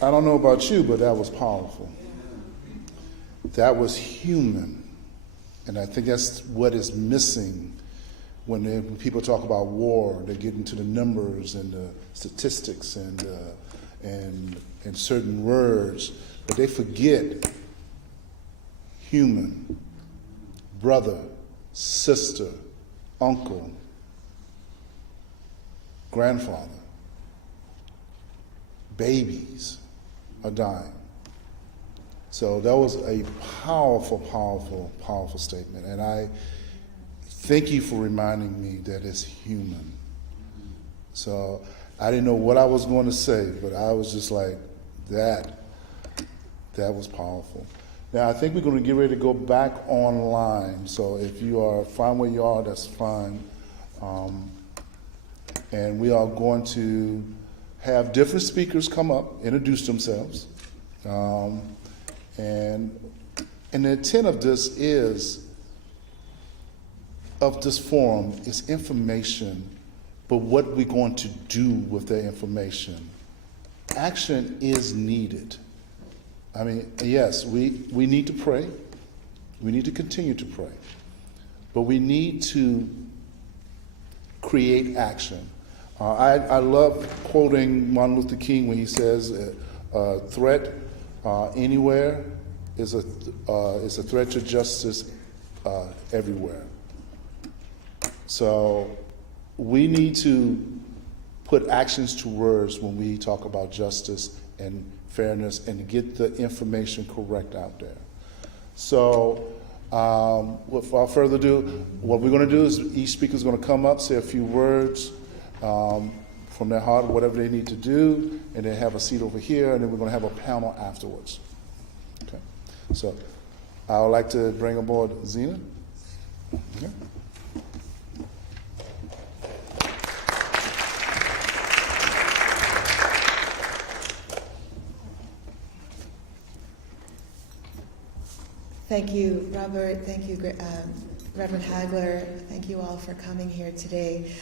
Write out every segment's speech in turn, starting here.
I don't know about you, but that was powerful. That was human. And I think that's what is missing when people talk about war. They get into the numbers and the statistics and certain words, but they forget human, brother, sister, uncle, grandfather. Babies are dying. So that was a powerful, powerful, powerful statement. And I thank you for reminding me that it's human. So I didn't know what I was going to say, but I was just like, that was powerful. Now I think we're going to get ready to go back online. So if you are fine where you are, that's fine. And we are going to have different speakers come up, introduce themselves. And the intent of this forum is information, but what we're going to do with that information. Action is needed. I mean, yes, we need to pray. We need to continue to pray. But we need to create action. I love quoting Martin Luther King when he says, a threat anywhere is a threat to justice everywhere. So we need to put actions to words when we talk about justice and fairness and get the information correct out there. So without further ado, what we're going to do is each speaker is going to come up, say a few words from their heart, whatever they need to do, and then have a seat over here, and then we're going to have a panel afterwards. Okay. So I would like to bring aboard Zena. Okay. Thank you, Robert. Thank you, Reverend Hagler. Thank you all for coming here today.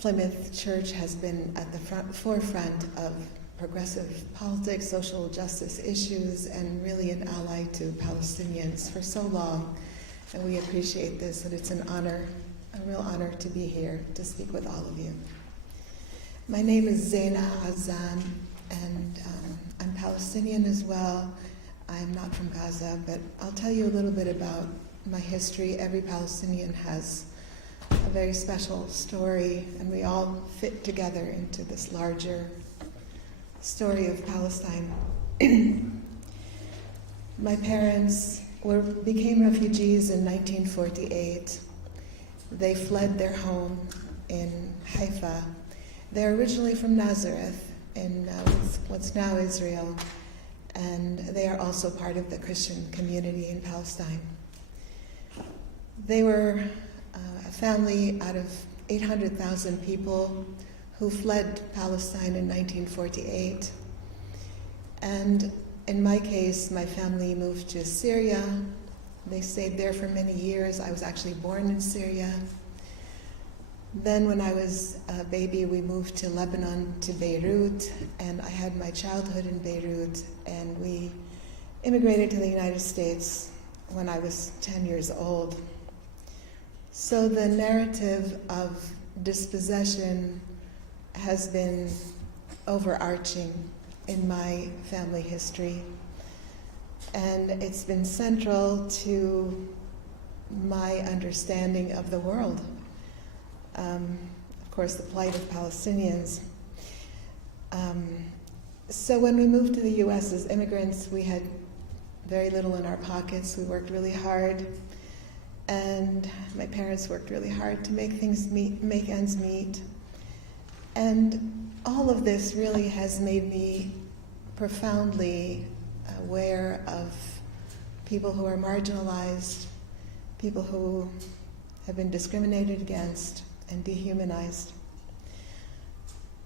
Plymouth Church has been at the forefront of progressive politics, social justice issues, and really an ally to Palestinians for so long. And we appreciate this, and it's an honor, a real honor to be here to speak with all of you. My name is Zena Azan, and I'm Palestinian as well. I'm not from Gaza, but I'll tell you a little bit about my history. Every Palestinian has a very special story, and we all fit together into this larger story of Palestine. My parents became refugees in 1948. They fled their home in Haifa. They're originally from Nazareth in what's now Israel, and they are also part of the Christian community in Palestine. They were a family out of 800,000 people who fled Palestine in 1948. And in my case, my family moved to Syria. They stayed there for many years. I was actually born in Syria. Then when I was a baby, we moved to Lebanon, to Beirut, and I had my childhood in Beirut, and we immigrated to the United States when I was 10 years old. So the narrative of dispossession has been overarching in my family history, and it's been central to my understanding of the world. Of course, the plight of Palestinians. So when we moved to the U.S. as immigrants, we had very little in our pockets. We worked really hard, and my parents worked really hard to make ends meet. And all of this really has made me profoundly aware of people who are marginalized, people who have been discriminated against and dehumanized.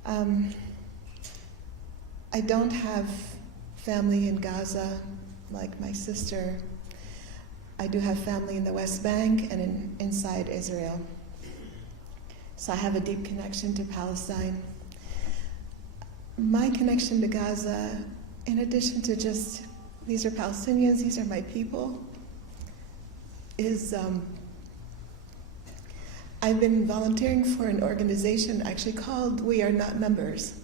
I don't have family in Gaza like my sister. I do have family in the West Bank and inside Israel. So I have a deep connection to Palestine. my connection to Gaza, in addition to just, these are Palestinians, these are my people, is I've been volunteering for an organization actually called We Are Not Numbers.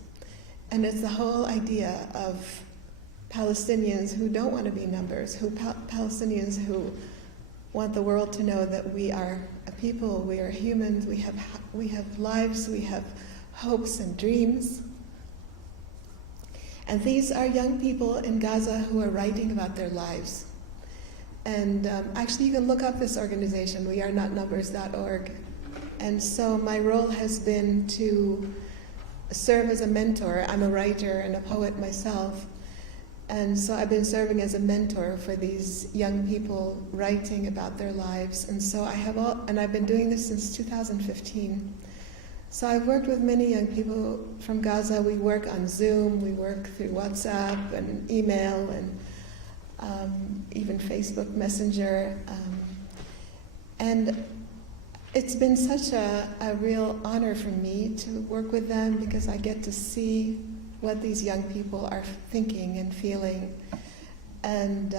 And it's the whole idea of Palestinians who don't want to be numbers, Palestinians who want the world to know that we are a people, we are humans, we have lives, we have hopes and dreams. And these are young people in Gaza who are writing about their lives. And actually you can look up this organization, wearenotnumbers.org. And so my role has been to serve as a mentor. I'm a writer and a poet myself. And so I've been serving as a mentor for these young people writing about their lives. And so I've been doing this since 2015. So I've worked with many young people from Gaza. We work on Zoom, we work through WhatsApp and email and even Facebook Messenger. And it's been such a real honor for me to work with them because I get to see what these young people are thinking and feeling. And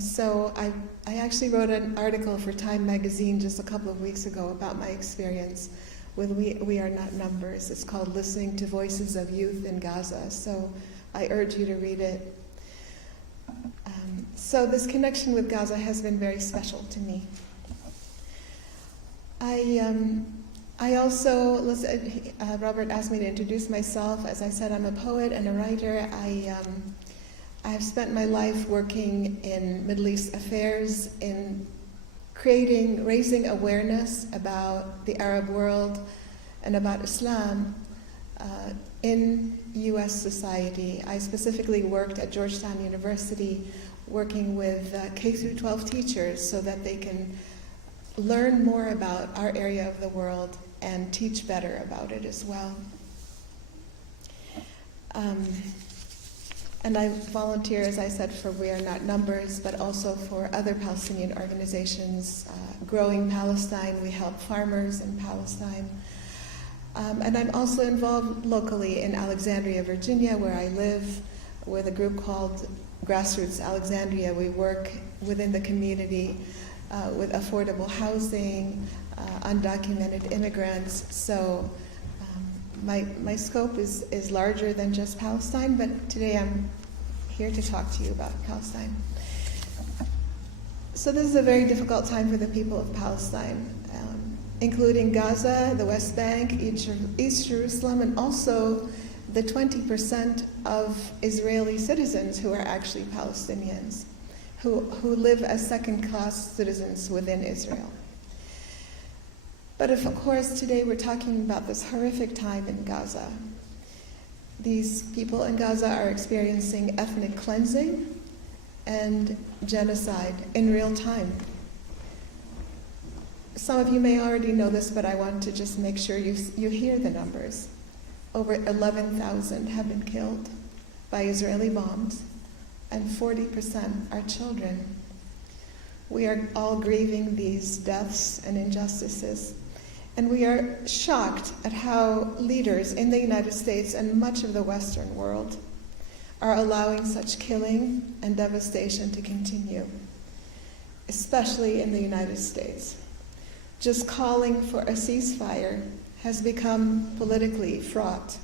so I actually wrote an article for Time magazine just a couple of weeks ago about my experience with We Are Not Numbers. It's called Listening to Voices of Youth in Gaza. So I urge you to read it. So this connection with Gaza has been very special to me. I also, Robert asked me to introduce myself. As I said, I'm a poet and a writer. I have spent my life working in Middle East affairs, in raising awareness about the Arab world and about Islam in U.S. society. I specifically worked at Georgetown University working with K-12 teachers so that they can learn more about our area of the world and teach better about it as well. And I volunteer, as I said, for We Are Not Numbers, but also for other Palestinian organizations. Growing Palestine, we help farmers in Palestine. And I'm also involved locally in Alexandria, Virginia, where I live, with a group called Grassroots Alexandria. We work within the community with affordable housing, undocumented immigrants. So my scope is larger than just Palestine, but today I'm here to talk to you about Palestine. So this is a very difficult time for the people of Palestine, including Gaza, the West Bank, East Jerusalem, and also the 20% of Israeli citizens who are actually Palestinians, who live as second-class citizens within Israel. But of course, today we're talking about this horrific time in Gaza. These people in Gaza are experiencing ethnic cleansing and genocide in real time. Some of you may already know this, but I want to just make sure you hear the numbers. Over 11,000 have been killed by Israeli bombs, and 40% are children. We are all grieving these deaths and injustices. And we are shocked at how leaders in the United States and much of the Western world are allowing such killing and devastation to continue, especially in the United States. Just calling for a ceasefire has become politically fraught.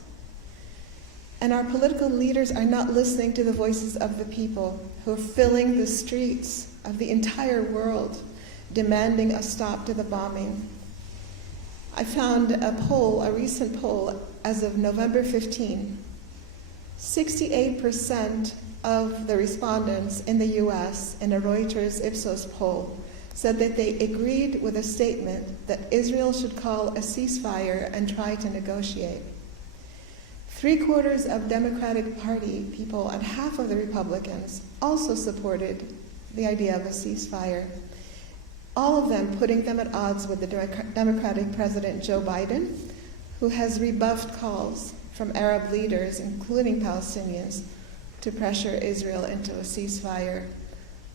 And our political leaders are not listening to the voices of the people who are filling the streets of the entire world, demanding a stop to the bombing. I found a recent poll as of November 15. 68% of the respondents in the US in a Reuters Ipsos poll said that they agreed with a statement that Israel should call a ceasefire and try to negotiate. 3/4 of Democratic Party people and half of the Republicans also supported the idea of a ceasefire, all of them putting them at odds with the Democratic President Joe Biden, who has rebuffed calls from Arab leaders, including Palestinians, to pressure Israel into a ceasefire.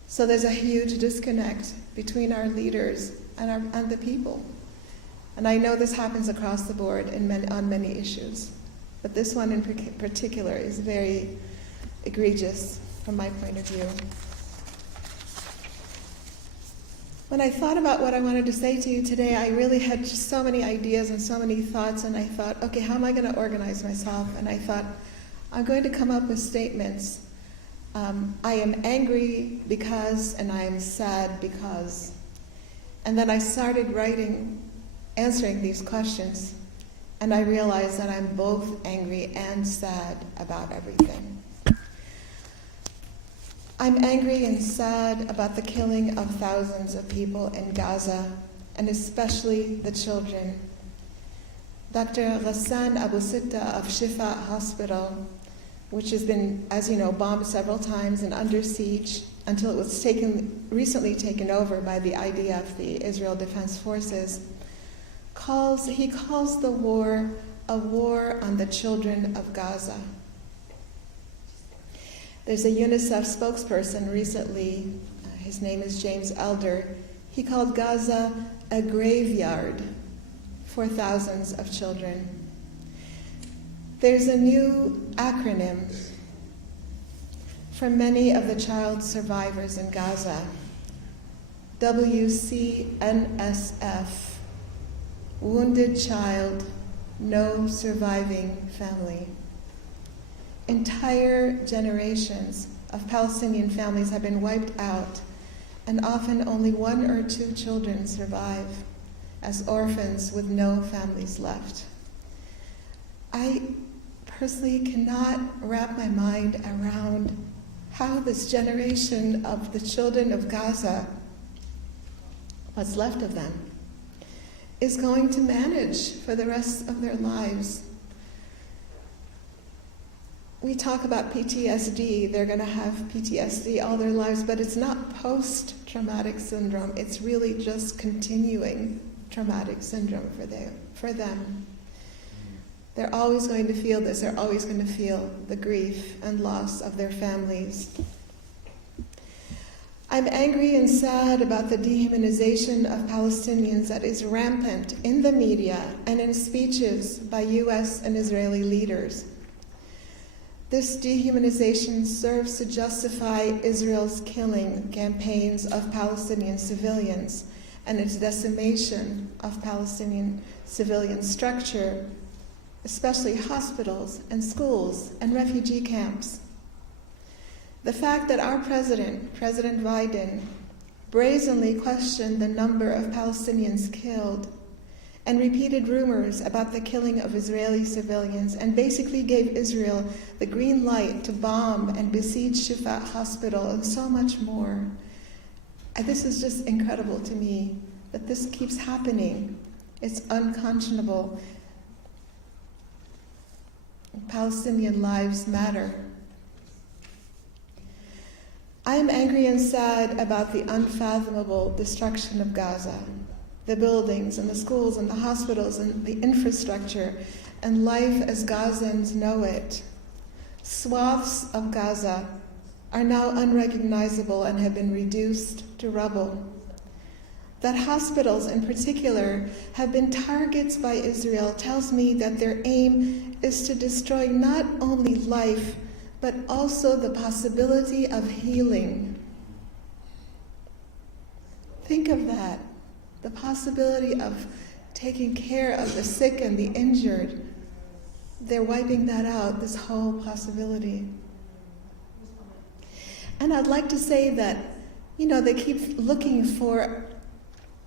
So there's a huge disconnect between our leaders and the people. And I know this happens across the board on many issues. but this one in particular is very egregious from my point of view. When I thought about what I wanted to say to you today, I really had just so many ideas and so many thoughts, and I thought, okay, how am I going to organize myself? And I thought, I'm going to come up with statements. I am angry because, and I am sad because. And then I started writing, answering these questions, and I realized that I'm both angry and sad about everything. I'm angry and sad about the killing of thousands of people in Gaza, and especially the children. Dr. Ghassan Abu Sitta of Shifa Hospital, which has been, as you know, bombed several times and under siege until it was recently taken over by the IDF, the Israel Defense Forces, he calls the war a war on the children of Gaza. There's a UNICEF spokesperson recently, his name is James Elder. He called Gaza a graveyard for thousands of children. There's a new acronym for many of the child survivors in Gaza, WCNSF, Wounded Child, No Surviving Family. Entire generations of Palestinian families have been wiped out, and often only 1 or 2 children survive as orphans with no families left. I personally cannot wrap my mind around how this generation of the children of Gaza, what's left of them, is going to manage for the rest of their lives. We talk about PTSD, they're going to have PTSD all their lives, but it's not post-traumatic syndrome, it's really just continuing traumatic syndrome for them. They're always going to feel this, they're always going to feel the grief and loss of their families. I'm angry and sad about the dehumanization of Palestinians that is rampant in the media and in speeches by US and Israeli leaders. This dehumanization serves to justify Israel's killing campaigns of Palestinian civilians and its decimation of Palestinian civilian structure, especially hospitals and schools and refugee camps. The fact that our President Biden, brazenly questioned the number of Palestinians killed and repeated rumors about the killing of Israeli civilians and basically gave Israel the green light to bomb and besiege Shifa Hospital and so much more. And this is just incredible to me that this keeps happening. It's unconscionable. Palestinian lives matter. I am angry and sad about the unfathomable destruction of Gaza, the buildings and the schools and the hospitals and the infrastructure and life as Gazans know it. Swaths of Gaza are now unrecognizable and have been reduced to rubble. That hospitals in particular have been targets by Israel tells me that their aim is to destroy not only life, but also the possibility of healing. Think of that, the possibility of taking care of the sick and the injured. They're wiping that out, this whole possibility. And I'd like to say that, they keep looking for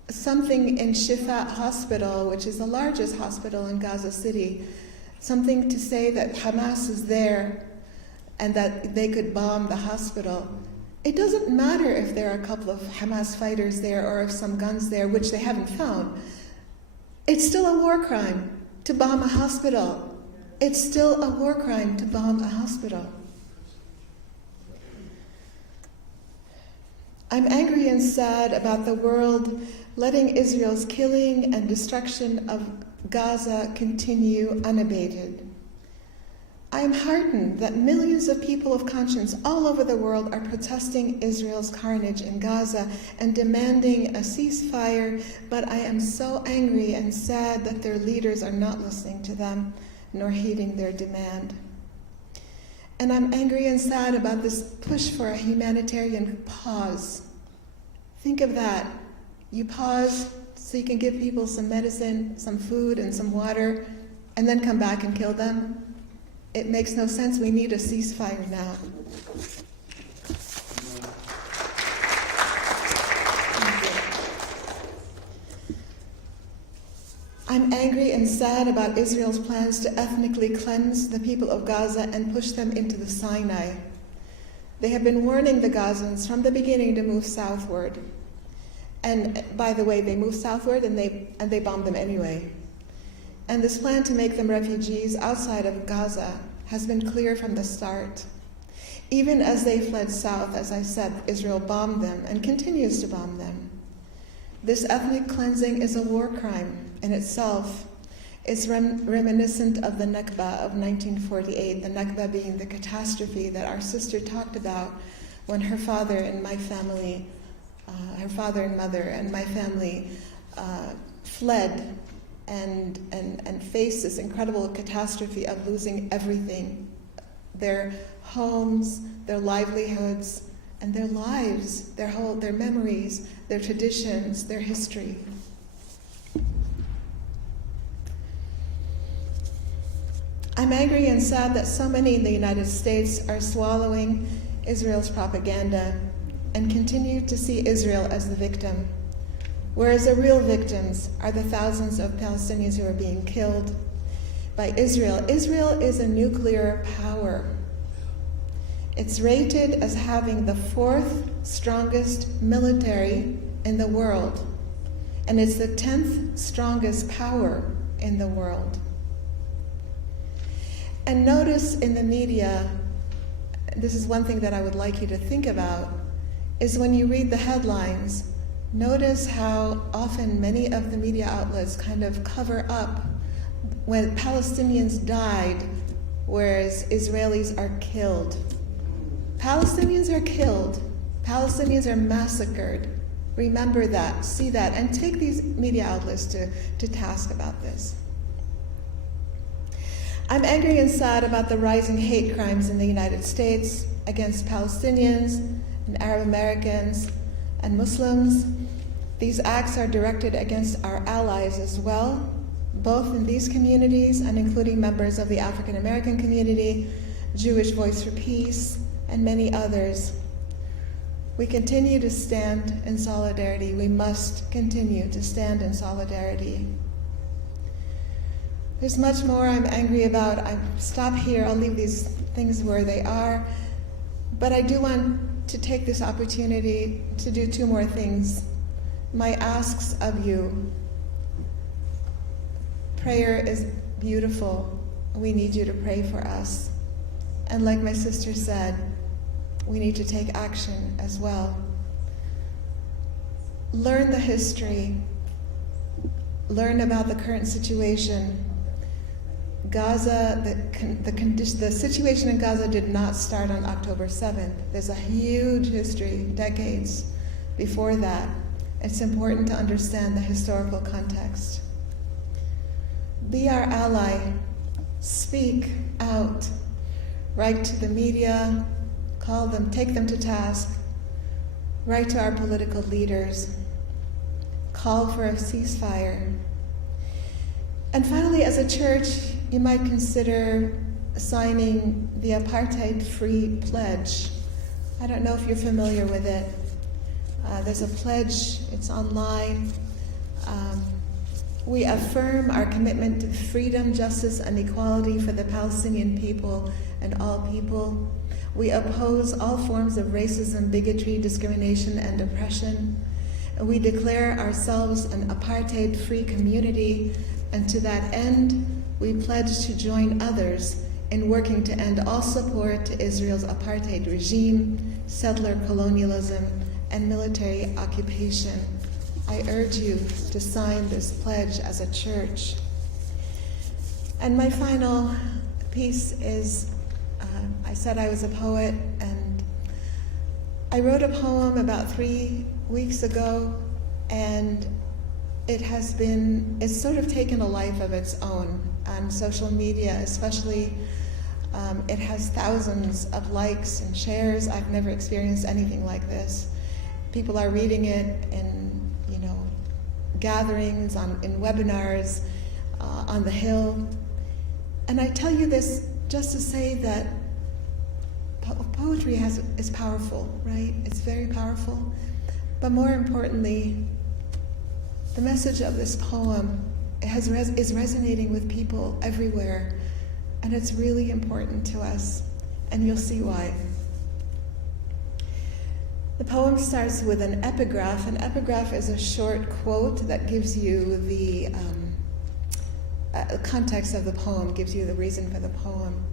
something in Shifa Hospital, which is the largest hospital in Gaza City, something to say that Hamas is there and that they could bomb the hospital. It doesn't matter if there are a couple of Hamas fighters there or if some guns there, which they haven't found. It's still a war crime to bomb a hospital. It's still a war crime to bomb a hospital. I'm angry and sad about the world letting Israel's killing and destruction of Gaza continue unabated. I am heartened that millions of people of conscience all over the world are protesting Israel's carnage in Gaza and demanding a ceasefire, but I am so angry and sad that their leaders are not listening to them nor heeding their demand. And I'm angry and sad about this push for a humanitarian pause. Think of that. You pause so you can give people some medicine, some food, and some water, and then come back and kill them. It makes no sense. We need a ceasefire now. I'm angry and sad about Israel's plans to ethnically cleanse the people of Gaza and push them into the Sinai. They have been warning the Gazans from the beginning to move southward. And by the way, they moved southward and they bombed them anyway. And this plan to make them refugees outside of Gaza has been clear from the start. Even as they fled south, as I said, Israel bombed them and continues to bomb them. This ethnic cleansing is a war crime in itself. It's reminiscent of the Nakba of 1948, the Nakba being the catastrophe that our sister talked about when her father and my family, her father and mother and my family fled and faced this incredible catastrophe of losing everything, their homes, their livelihoods, and their lives, their memories, their traditions, their history. I'm angry and sad that so many in the United States are swallowing Israel's propaganda and continue to see Israel as the victim, whereas the real victims are the thousands of Palestinians who are being killed by Israel. Israel is a nuclear power. It's rated as having the 4th strongest military in the world, and it's the 10th strongest power in the world. And notice in the media, this is one thing that I would like you to think about, is when you read the headlines, notice how often many of the media outlets kind of cover up when Palestinians died, whereas Israelis are killed. Palestinians are killed. Palestinians are massacred. Remember that, see that, and take these media outlets to task about this. I'm angry and sad about the rising hate crimes in the United States against Palestinians and Arab Americans and Muslims. These acts are directed against our allies as well, both in these communities and including members of the African American community, Jewish Voice for Peace, and many others. We continue to stand in solidarity. We must continue to stand in solidarity. There's much more I'm angry about. I stop here. I'll leave these things where they are. But I do want to take this opportunity to do 2 more things. My asks of you. Prayer is beautiful. We need you to pray for us. And like my sister said, we need to take action as well. Learn the history. Learn about the current situation. Gaza, the situation in Gaza did not start on October 7th. There's a huge history, decades before that. It's important to understand the historical context. Be our ally. Speak out. Write to the media. Call them, take them to task. Write to our political leaders. Call for a ceasefire. And finally, as a church, you might consider signing the Apartheid-Free Pledge. I don't know if you're familiar with it. There's a pledge, it's online. We affirm our commitment to freedom, justice, and equality for the Palestinian people and all people. We oppose all forms of racism, bigotry, discrimination, and oppression. We declare ourselves an apartheid-free community, and to that end, we pledge to join others in working to end all support to Israel's apartheid regime, settler colonialism, and military occupation. I urge you to sign this pledge as a church. And my final piece is, I said I was a poet, and I wrote a poem about 3 weeks ago, and it's sort of taken a life of its own. on social media, especially. It has thousands of likes and shares. I've never experienced anything like this. People are reading it in, gatherings, in webinars, on the Hill. And I tell you this just to say that poetry is powerful, right? It's very powerful. But more importantly, the message of this poem is resonating with people everywhere. And it's really important to us, and you'll see why. The poem starts with an epigraph. An epigraph is a short quote that gives you the context of the poem, gives you the reason for the poem.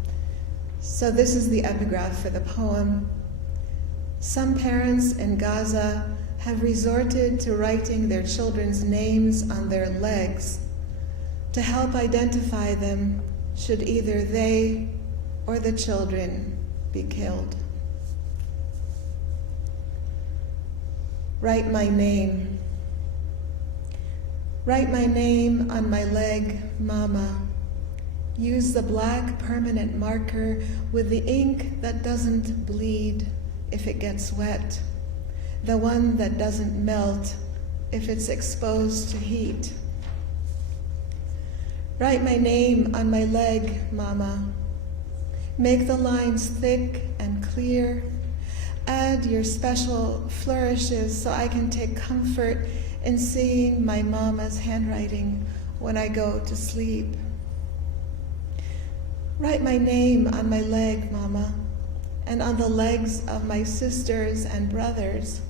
So this is the epigraph for the poem. Some parents in Gaza have resorted to writing their children's names on their legs to help identify them should either they or the children be killed. Write my name. Write my name on my leg, Mama. Use the black permanent marker with the ink that doesn't bleed if it gets wet, the one that doesn't melt if it's exposed to heat. Write my name on my leg, Mama. Make the lines thick and clear. Add your special flourishes so I can take comfort in seeing my mama's handwriting when I go to sleep. Write my name on my leg, Mama, and on the legs of my sisters and brothers.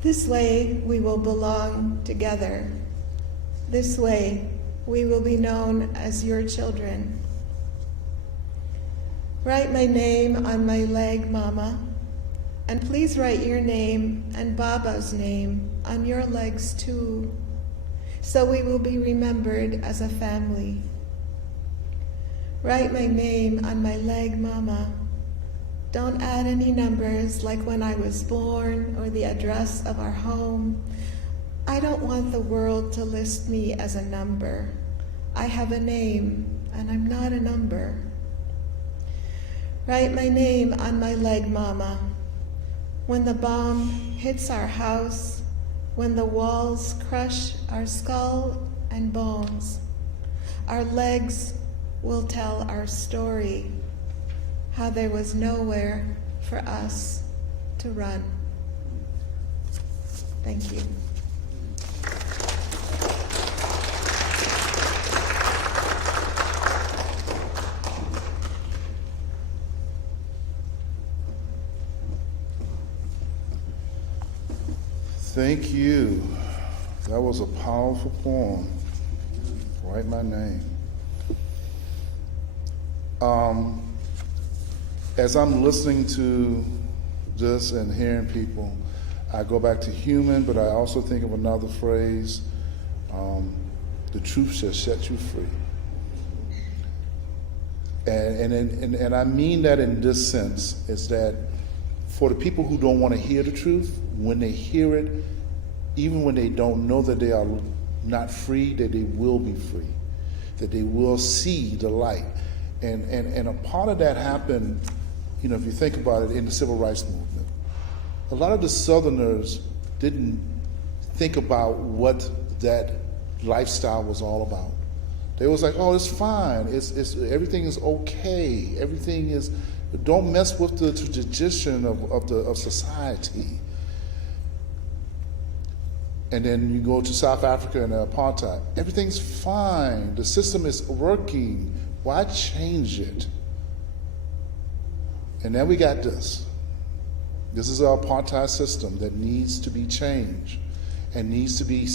This way we will belong together. This way we will be known as your children. Write my name on my leg, Mama, and please write your name and Baba's name on your legs too, so we will be remembered as a family. Write my name on my leg, Mama. Don't add any numbers like when I was born or the address of our home. I don't want the world to list me as a number. I have a name, and I'm not a number. Write my name on my leg, Mama. When the bomb hits our house, when the walls crush our skull and bones, our legs will tell our story, how there was nowhere for us to run. Thank you. Thank you. That was a powerful poem. Write my name. As I'm listening to this and hearing people, I go back to human, but I also think of another phrase, the truth shall set you free. And I mean that in this sense, is that for the people who don't want to hear the truth, when they hear it, even when they don't know that they are not free, that they will be free, that they will see the light. And a part of that happened, if you think about it, in the civil rights movement. A lot of the Southerners didn't think about what that lifestyle was all about. They was like, oh, it's fine. It's everything is okay. Everything is. Don't mess with the tradition of society. And then you go to South Africa and apartheid. Everything's fine. The system is working. Why change it? And then we got this. This is our apartheid system that needs to be changed and needs to be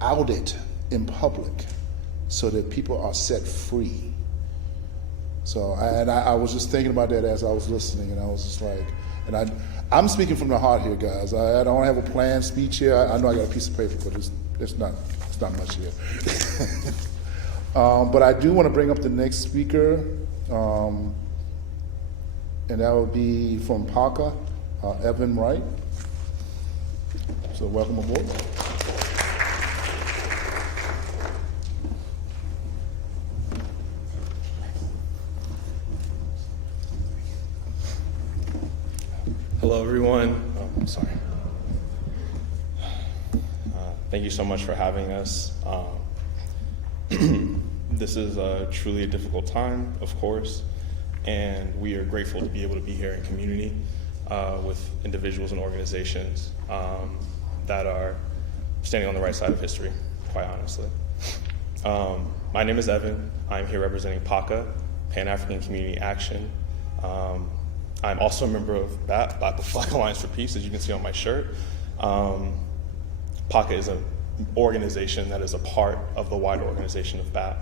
outed in public so that people are set free. So, I was just thinking about that as I was listening, and I was just like, and I'm speaking from the heart here, guys. I don't have a planned speech here. I know I got a piece of paper, but it's not much here. But I do want to bring up the next speaker, and that would be from Parker, Evan Wright. So welcome aboard. Hello, everyone. I'm sorry. Thank you so much for having us. This is truly a difficult time, of course, and we are grateful to be able to be here in community with individuals and organizations that are standing on the right side of history, quite honestly. My name is Evan. I'm here representing PACA, Pan-African Community Action. I'm also a member of BAP, Black Alliance for Peace, as you can see on my shirt. PACA is an organization that is a part of the wider organization of BAP.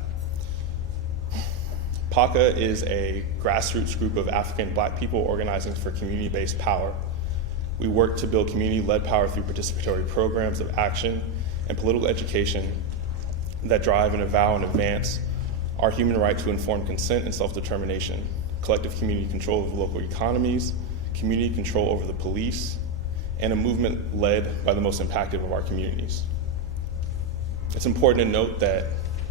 PACA is a grassroots group of African Black people organizing for community-based power. We work to build community-led power through participatory programs of action and political education that drive and avow and advance our human right to informed consent and self-determination, collective community control of local economies, community control over the police, and a movement led by the most impacted of our communities. It's important to note that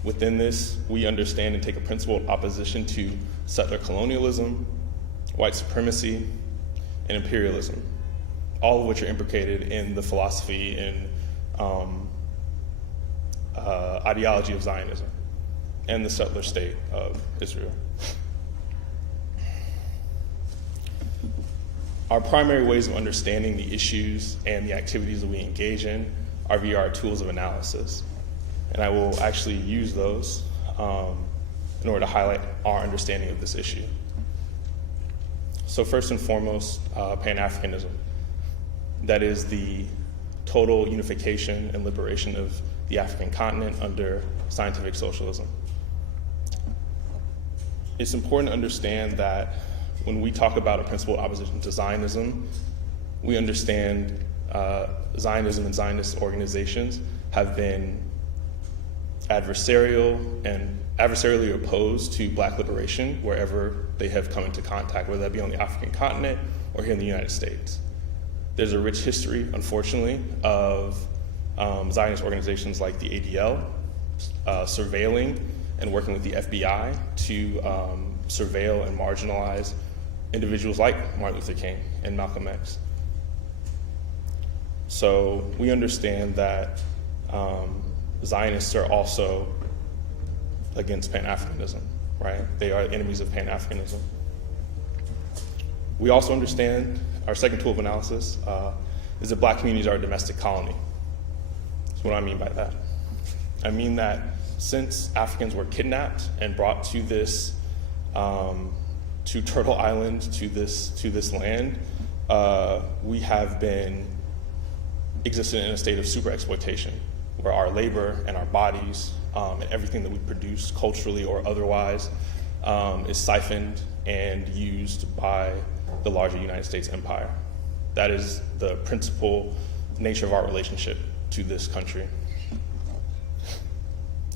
within this, we understand and take a principled opposition to settler colonialism, white supremacy, and imperialism, all of which are implicated in the philosophy and ideology of Zionism and the settler state of Israel. Our primary ways of understanding the issues and the activities that we engage in are via our tools of analysis. And I will actually use those in order to highlight our understanding of this issue. So first and foremost, Pan-Africanism. That is the total unification and liberation of the African continent under scientific socialism. It's important to understand that when we talk about a principled opposition to Zionism, we understand Zionism and Zionist organizations have been adversarially opposed to Black liberation wherever they have come into contact, whether that be on the African continent or here in the United States. There's a rich history, unfortunately, of Zionist organizations like the ADL surveilling and working with the FBI to surveil and marginalize individuals like Martin Luther King and Malcolm X. So we understand that Zionists are also against Pan-Africanism, right? They are enemies of Pan-Africanism. We also understand our second tool of analysis is that Black communities are a domestic colony. That's what I mean by that. I mean that since Africans were kidnapped and brought to this, to Turtle Island, to this land, we have been existing in a state of super exploitation, where our labor and our bodies and everything that we produce culturally or otherwise is siphoned and used by the larger United States empire. That is the principal nature of our relationship to this country.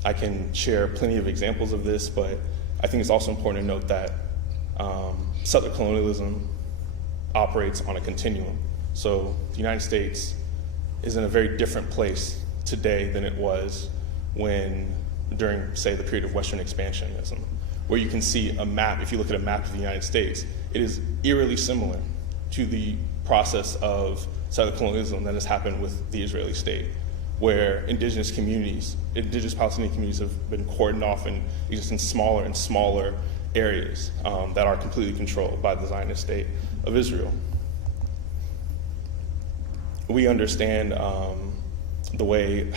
I can share plenty of examples of this, but I think it's also important to note that settler colonialism operates on a continuum. So the United States is in a very different place today than it was during, say, the period of Western expansionism, where you can see a map. If you look at a map of the United States, it is eerily similar to the process of settler colonialism that has happened with the Israeli state, where indigenous Palestinian communities have been cordoned off and exist in smaller and smaller areas that are completely controlled by the Zionist state of Israel. We understand the way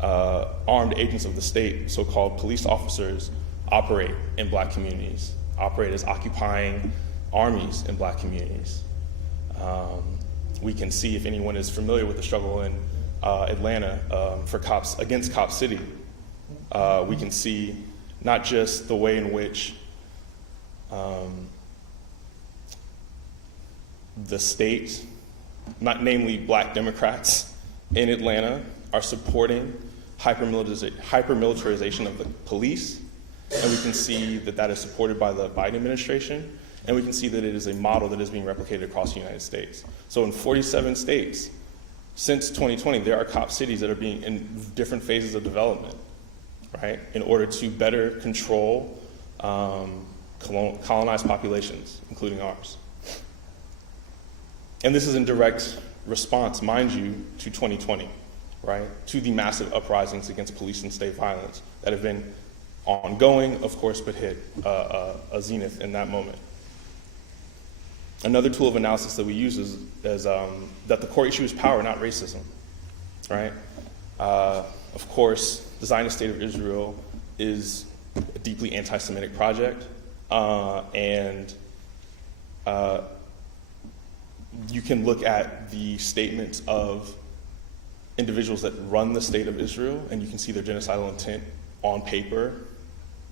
armed agents of the state, so-called police officers, operate in Black communities, operate as occupying armies in Black communities. We can see, if anyone is familiar with the struggle in Atlanta against Cop City, we can see not just the way in which the state, namely Black Democrats in Atlanta, are supporting hyper-militarization of the police, and we can see that that is supported by the Biden administration, and we can see that it is a model that is being replicated across the United States. So in 47 states, since 2020, there are cop cities that are being in different phases of development, right, in order to better control colonized populations, including ours. And this is in direct response, mind you, to 2020, right? To the massive uprisings against police and state violence that have been ongoing, of course, but hit a zenith in that moment. Another tool of analysis that we use is that the core issue is power, not racism, right? Of course, the Zionist State of Israel is a deeply anti-Semitic project, and you can look at the statements of individuals that run the State of Israel, and you can see their genocidal intent on paper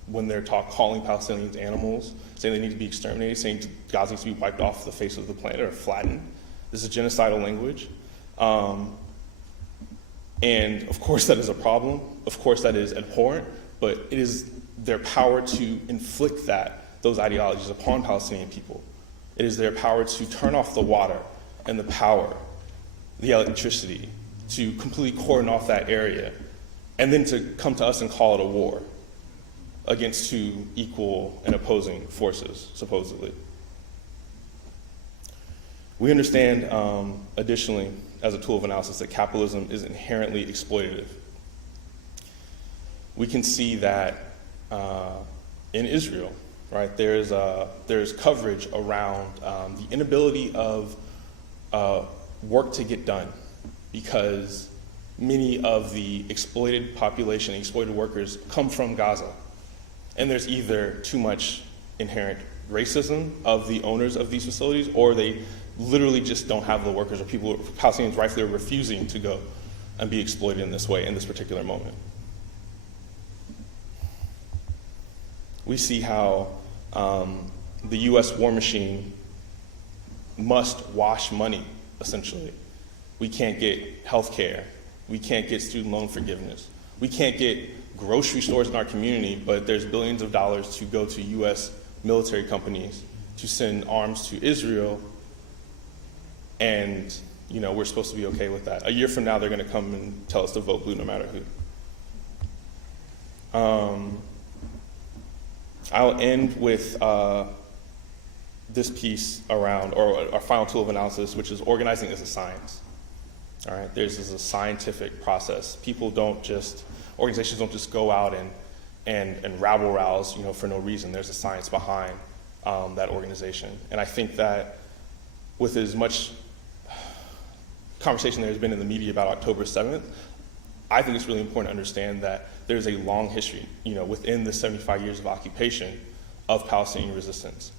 when they're calling Palestinians animals, saying they need to be exterminated, saying Gaza needs to be wiped off the face of the planet or flattened. This is genocidal language. And of course that is a problem. Of course that is abhorrent, but it is their power to inflict those ideologies upon Palestinian people. It is their power to turn off the water and the power, the electricity, to completely cordon off that area, and then to come to us and call it a war against two equal and opposing forces, supposedly. We understand, additionally, as a tool of analysis, that capitalism is inherently exploitative. We can see that in Israel, right? There's coverage around the inability of work to get done because many of the exploited population, exploited workers, come from Gaza. And there's either too much inherent racism of the owners of these facilities, or they literally just don't have the workers, or Palestinians rightfully are refusing to go and be exploited in this way in this particular moment. We see how the US war machine must wash money, essentially. We can't get health care. We can't get student loan forgiveness. We can't get grocery stores in our community, but there's billions of dollars to go to US military companies to send arms to Israel, and we're supposed to be okay with that. A year from now, they're going to come and tell us to vote blue no matter who. I'll end with this piece around, or our final tool of analysis, which is organizing as a science. All right, this is a scientific process. Organizations don't just go out and rabble-rouse, for no reason. There's a science behind that organization. And I think that with as much conversation there's been in the media about October 7th, I think it's really important to understand that there's a long history, within the 75 years of occupation of Palestinian resistance.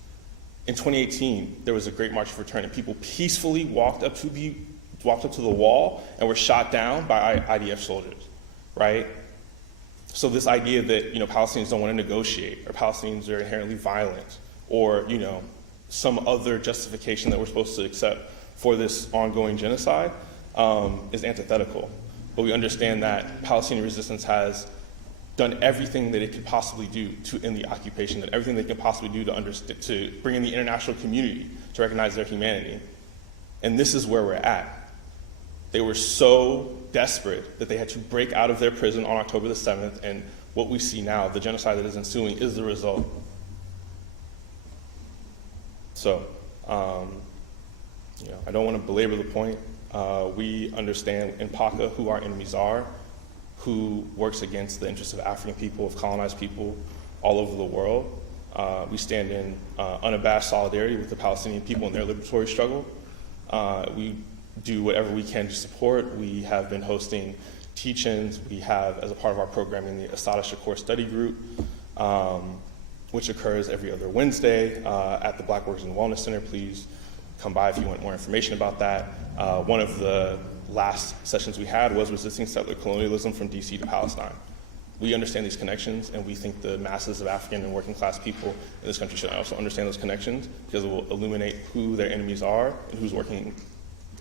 In 2018, there was a Great March of Return, and people peacefully walked up to the wall and were shot down by IDF soldiers, right? So this idea that Palestinians don't want to negotiate, or Palestinians are inherently violent, or some other justification that we're supposed to accept for this ongoing genocide is antithetical. But we understand that Palestinian resistance has done everything that it could possibly do to end the occupation, that everything they can possibly do to bring in the international community to recognize their humanity. And this is where we're at. They were so desperate that they had to break out of their prison on October the 7th, and what we see now, the genocide that is ensuing, is the result. So, I don't want to belabor the point. We understand in PACA who our enemies are, who works against the interests of African people, of colonized people all over the world. We stand in unabashed solidarity with the Palestinian people in their liberatory struggle. We do whatever we can to support. We have been hosting teach-ins. We have, as a part of our programming, the Assata Shakur Study Group, which occurs every other Wednesday at the Black Workers and Wellness Center. Please come by if you want more information about that. One of the last sessions we had was resisting settler colonialism from DC to Palestine. We understand these connections, and we think the masses of African and working class people in this country should also understand those connections, because it will illuminate who their enemies are and who's working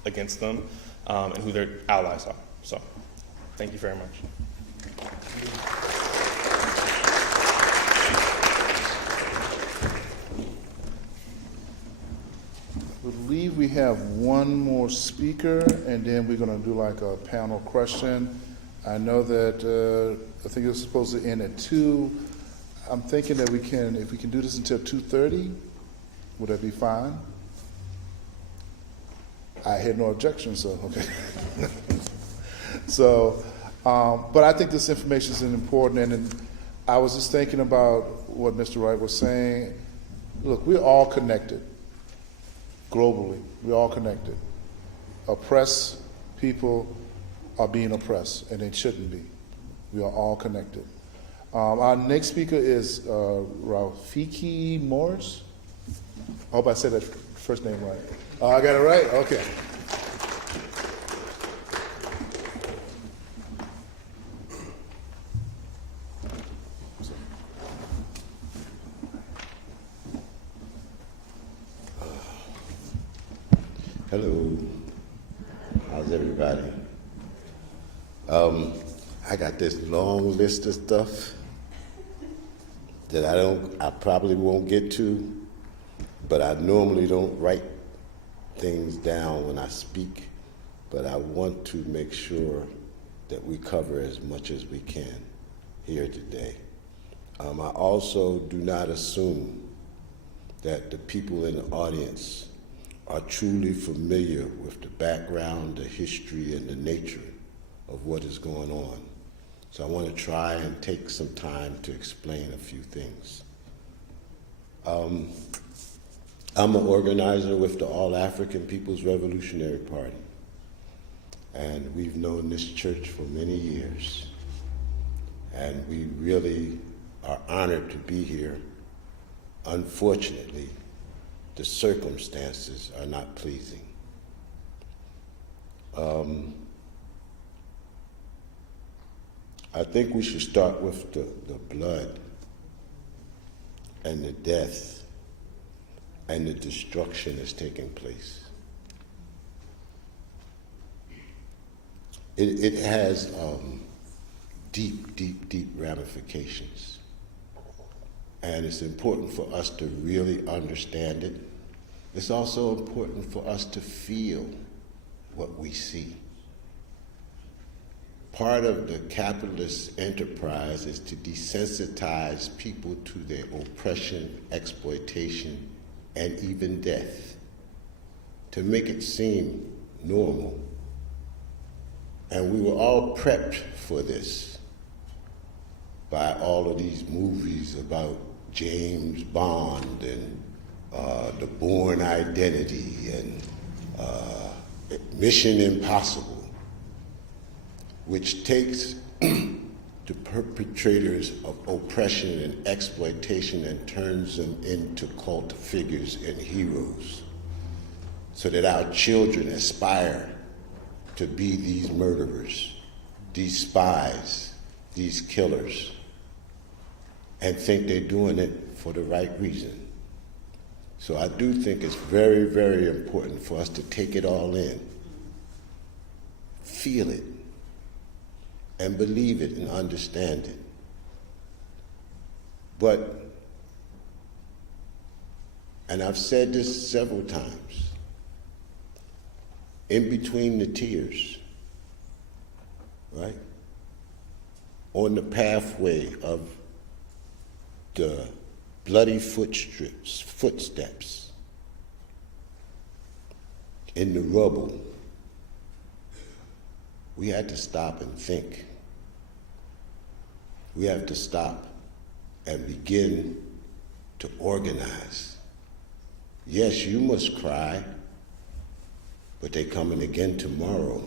against them, and who their allies are. So, thank you very much. I believe we have one more speaker, and then we're going to do like a panel question. I know that I think it's supposed to end at 2. I'm thinking that if we can do this until 2:30, would that be fine? I had no objection, so, okay. So, but I think this information is important, and I was just thinking about what Mr. Wright was saying. Look, we're all connected globally. We're all connected. Oppressed people are being oppressed, and they shouldn't be. We are all connected. Our next speaker is Rafiki Morris. I hope I said that first name right. Oh, I got it right? Okay. Hello. How's everybody? I got this long list of stuff that I probably won't get to, but I normally don't write things down when I speak, but I want to make sure that we cover as much as we can here today. I also do not assume that the people in the audience are truly familiar with the background, the history, and the nature of what is going on. So I want to try and take some time to explain a few things. I'm an organizer with the All African People's Revolutionary Party, and we've known this church for many years, and we really are honored to be here. Unfortunately, the circumstances are not pleasing. I think we should start with the blood and the death and the destruction that's taking place. It has deep, deep, deep ramifications. And it's important for us to really understand it. It's also important for us to feel what we see. Part of the capitalist enterprise is to desensitize people to their oppression, exploitation, and even death, to make it seem normal. And we were all prepped for this by all of these movies about James Bond and The Bourne Identity and Mission Impossible, which takes the perpetrators of oppression and exploitation and turns them into cult figures and heroes, so that our children aspire to be these murderers, these spies, these killers, and think they're doing it for the right reason. So I do think it's very, very important for us to take it all in, feel it, and believe it and understand it. But, and I've said this several times, in between the tears, right? On the pathway of the bloody footsteps in the rubble, we had to stop and think. We have to stop and begin to organize. Yes, you must cry, but they're coming again tomorrow.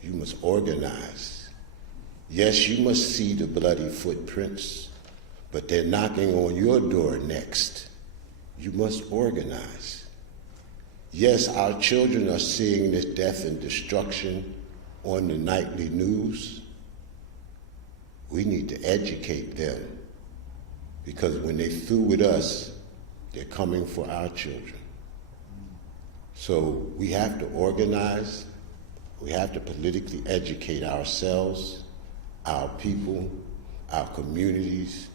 You must organize. Yes, you must see the bloody footprints, but they're knocking on your door next. You must organize. Yes, our children are seeing this death and destruction on the nightly news. We need to educate them, because when they're through with us, they're coming for our children. So we have to organize. We have to politically educate ourselves, our people, our communities,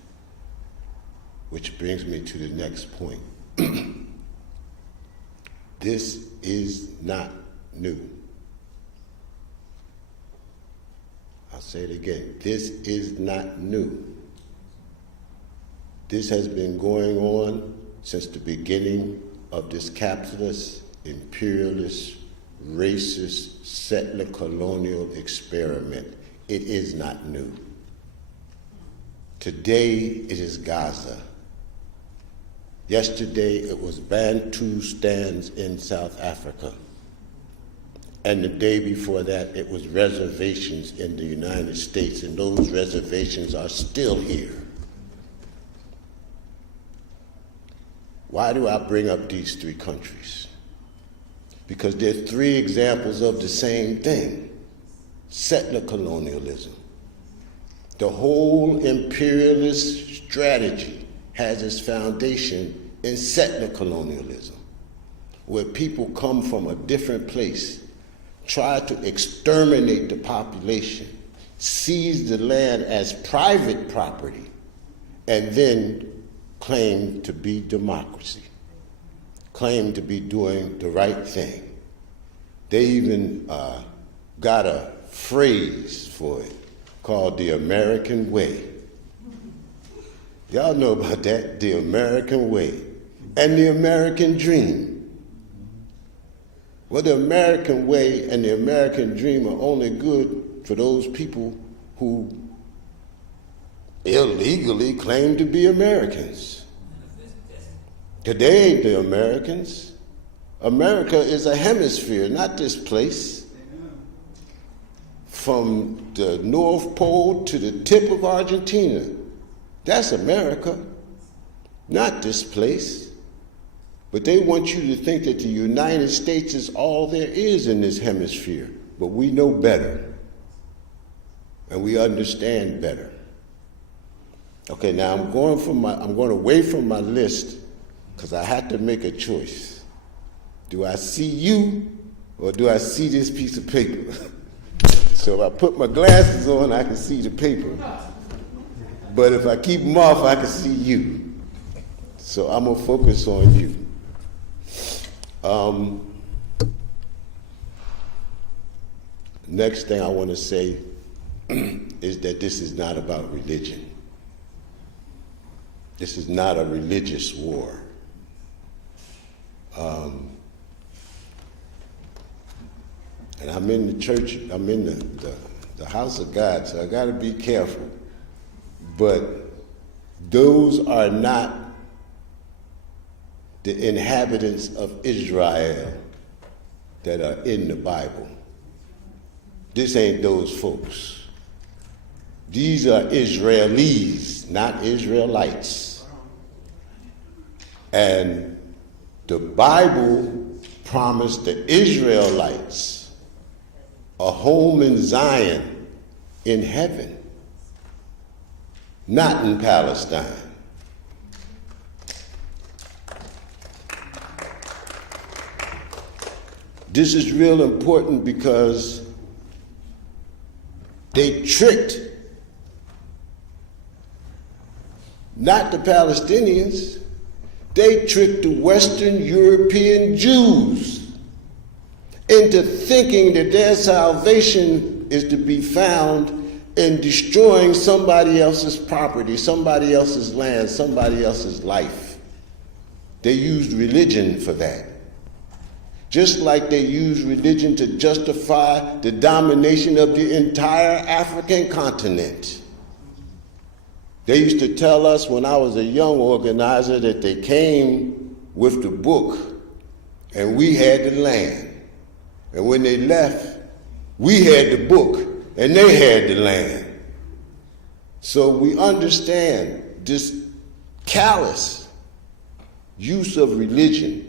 which brings me to the next point. This is not new. I'll say it again. This is not new. This has been going on since the beginning of this capitalist, imperialist racist, settler colonial experiment. It is not new. Today it is Gaza. Yesterday it was Bantu stands in South Africa. And the day before that it was reservations in the United States, and those reservations are still here. Why do I bring up these three countries? Because they're three examples of the same thing: settler colonialism. The whole imperialist strategy has its foundation in settler colonialism, where people come from a different place, try to exterminate the population, seize the land as private property, and then claim to be democracy, claim to be doing the right thing. They even got a phrase for it called the American way. Y'all know about that, the American way, and the American dream. Well, the American way and the American dream are only good for those people who illegally claim to be Americans. They ain't the Americans. America is a hemisphere, not this place. From the North Pole to the tip of Argentina, that's America, not this place. But they want you to think that the United States is all there is in this hemisphere. But we know better, and we understand better. Okay, now I'm going away from my list because I had to make a choice. Do I see you, or do I see this piece of paper? So if I put my glasses on, I can see the paper. But if I keep them off, I can see you. So I'm going to focus on you. Next thing I want to say is that this is not about religion. This is not a religious war. And I'm in the church, I'm in the house of God, so I got to be careful. But those are not the inhabitants of Israel that are in the Bible. This ain't those folks. These are Israelis, not Israelites. And the Bible promised the Israelites a home in Zion, in heaven, not in Palestine. This is real important because they tricked not the Palestinians, they tricked the Western European Jews into thinking that their salvation is to be found in destroying somebody else's property, somebody else's land, somebody else's life. They used religion for that. Just like they used religion to justify the domination of the entire African continent. They used to tell us when I was a young organizer that they came with the book and we had the land. And when they left, we had the book and they had the land. So we understand this callous use of religion.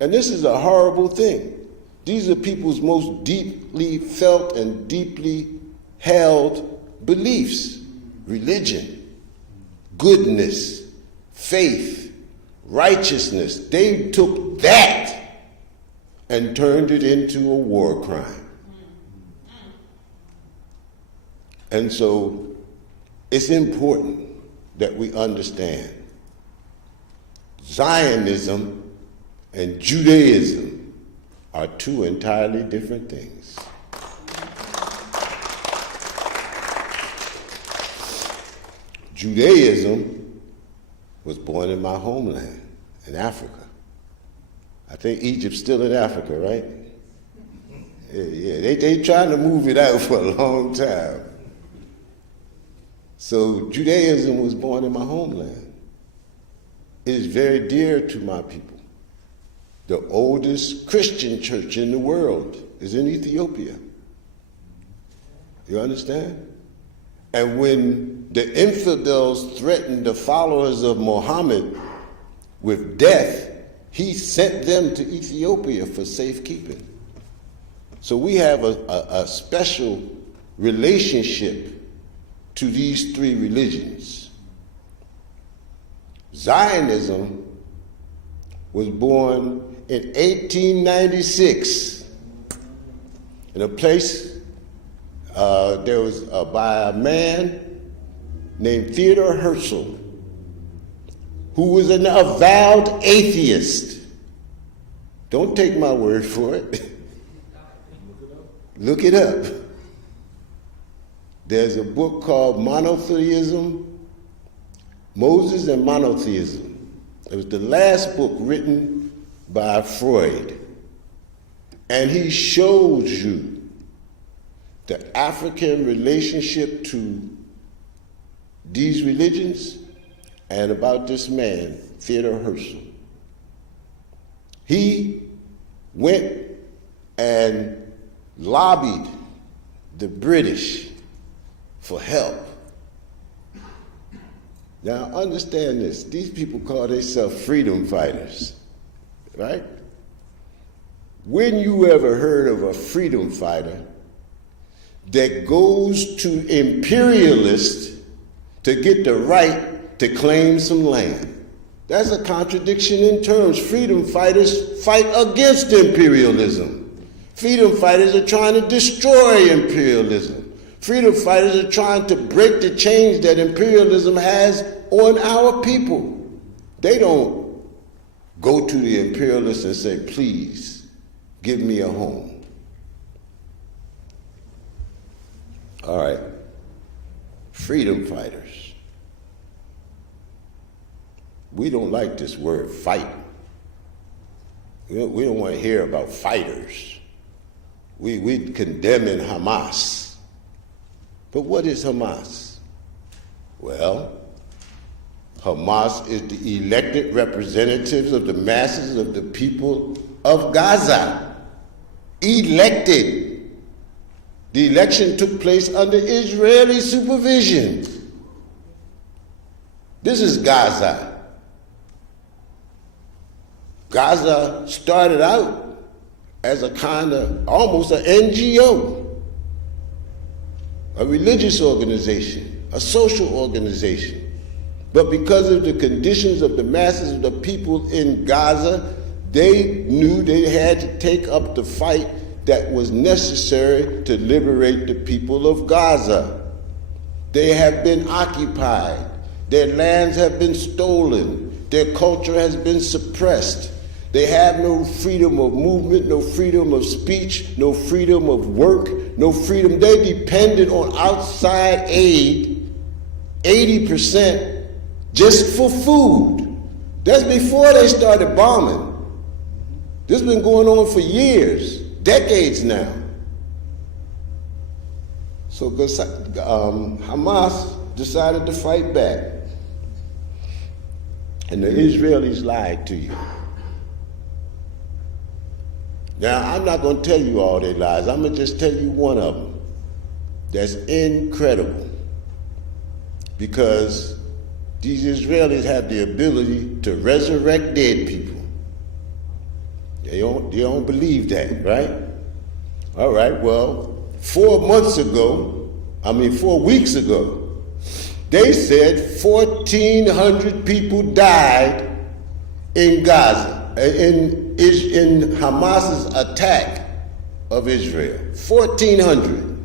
And this is a horrible thing. These are people's most deeply felt and deeply held beliefs. Religion, goodness, faith, righteousness. They took that and turned it into a war crime. And so it's important that we understand Zionism and Judaism are two entirely different things. Judaism was born in my homeland, in Africa. I think Egypt's still in Africa, right? Yeah, they trying to move it out for a long time. So Judaism was born in my homeland. It is very dear to my people. The oldest Christian church in the world is in Ethiopia. You understand? And when the infidels threatened the followers of Muhammad with death, he sent them to Ethiopia for safekeeping. So we have a special relationship to these three religions. Zionism was born in 1896 in a place there was by a man named Theodore Herzl, who was an avowed atheist. Don't take my word for it. Look it up. There's a book called Monotheism, Moses and Monotheism. It was the last book written by Freud. And he shows you the African relationship to these religions and about this man, Theodore Herzl. He went and lobbied the British for help. Now understand this, these people call themselves freedom fighters, right? When you ever heard of a freedom fighter that goes to imperialists to get the right to claim some land? That's a contradiction in terms. Freedom fighters fight against imperialism. Freedom fighters are trying to destroy imperialism. Freedom fighters are trying to break the chains that imperialism has on our people. They don't go to the imperialists and say, please, give me a home. All right, freedom fighters. We don't like this word fight. We don't want to hear about fighters. We condemning Hamas. But what is Hamas? Well, Hamas is the elected representatives of the masses of the people of Gaza. Elected. The election took place under Israeli supervision. This is Gaza. Gaza started out as a kind of, almost an NGO, a religious organization, a social organization. But because of the conditions of the masses of the people in Gaza, they knew they had to take up the fight that was necessary to liberate the people of Gaza. They have been occupied. Their lands have been stolen. Their culture has been suppressed. They have no freedom of movement, no freedom of speech, no freedom of work, no freedom. They depended on outside aid, 80%, just for food. That's before they started bombing. This has been going on for years, decades now. So Hamas decided to fight back. And the Israelis lied to you. Now, I'm not going to tell you all their lies. I'm going to just tell you one of them that's incredible. Because these Israelis have the ability to resurrect dead people. They don't believe that, right? All right, well, 4 weeks ago, they said 1,400 people died in Gaza, in Hamas's attack of Israel. 1,400.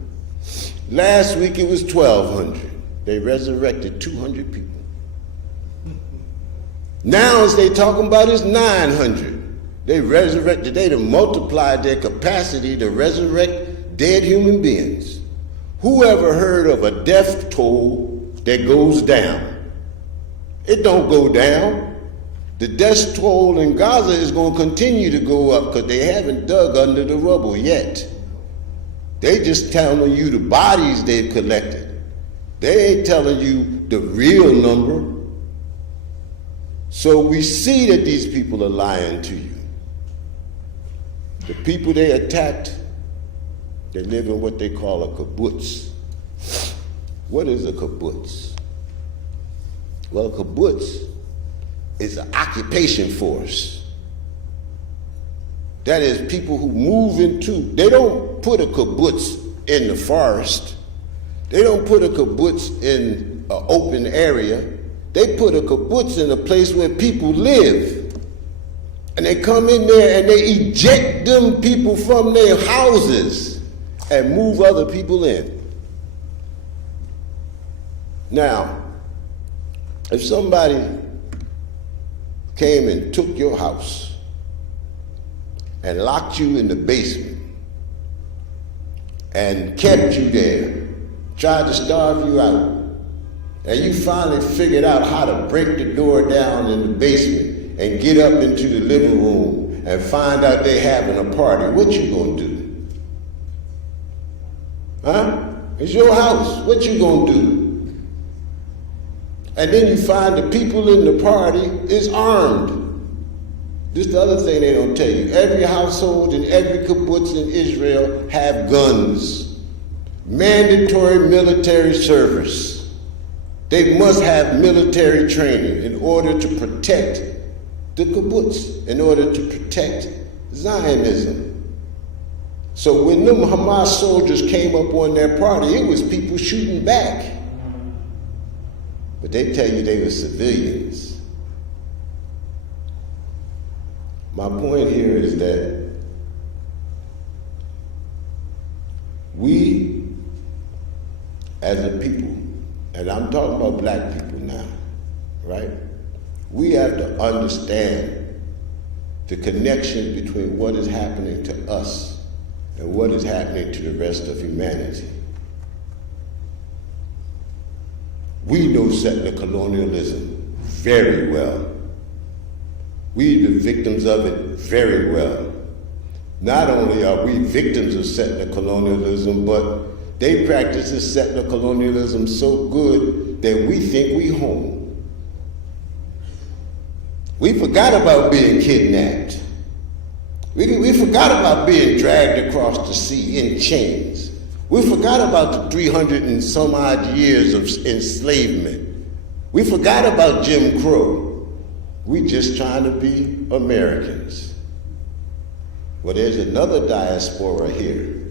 Last week it was 1,200. They resurrected 200 people. Now as they talking about is 900. They resurrected, they done multiplied their capacity to resurrect dead human beings. Who ever heard of a death toll that goes down? It don't go down. The death toll in Gaza is going to continue to go up because they haven't dug under the rubble yet. They just telling you the bodies they've collected. They ain't telling you the real number. So we see that these people are lying to you. The people they attacked, they live in what they call a kibbutz. What is a kibbutz? Well, a kibbutz is an occupation force. That is, people who move into, they don't put a kibbutz in the forest. They don't put a kibbutz in an open area. They put a kibbutz in a place where people live. And they come in there and they eject them people from their houses and move other people in. Now, if somebody came and took your house and locked you in the basement and kept you there, tried to starve you out, and you finally figured out how to break the door down in the basement and get up into the living room and find out they having a party, what you gonna do? Huh? It's your house. What you gonna do? And then you find the people in the party is armed. This is the other thing they don't tell you. Every household and every kibbutz in Israel have guns. Mandatory military service. They must have military training in order to protect the kibbutz, in order to protect Zionism. So when them Hamas soldiers came up on their party, it was people shooting back. But they tell you they were civilians. My point here is that we, as a people, and I'm talking about black people now, right? We have to understand the connection between what is happening to us and what is happening to the rest of humanity. We know settler colonialism very well. We the victims of it very well. Not only are we victims of settler colonialism, but they practice this settler colonialism so good that we think we home. We forgot about being kidnapped. We forgot about being dragged across the sea in chains. We forgot about the 300 and some odd years of enslavement. We forgot about Jim Crow. We just trying to be Americans. Well, there's another diaspora here.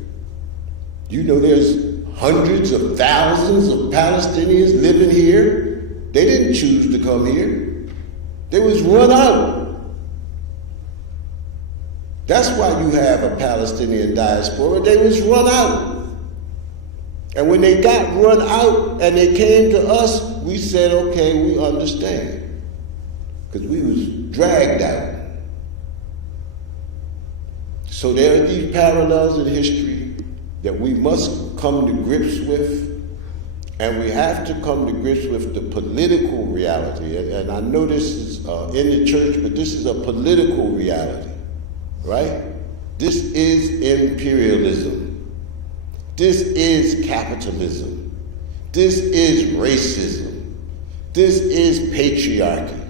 You know there's hundreds of thousands of Palestinians living here. They didn't choose to come here. They was run out. That's why you have a Palestinian diaspora. They was run out. And when they got run out and they came to us, we said, okay, we understand. Because we was dragged out. So there are these parallels in history that we must come to grips with. And we have to come to grips with the political reality. And I know this is in the church, but this is a political reality, right? This is imperialism. This is capitalism. This is racism. This is patriarchy.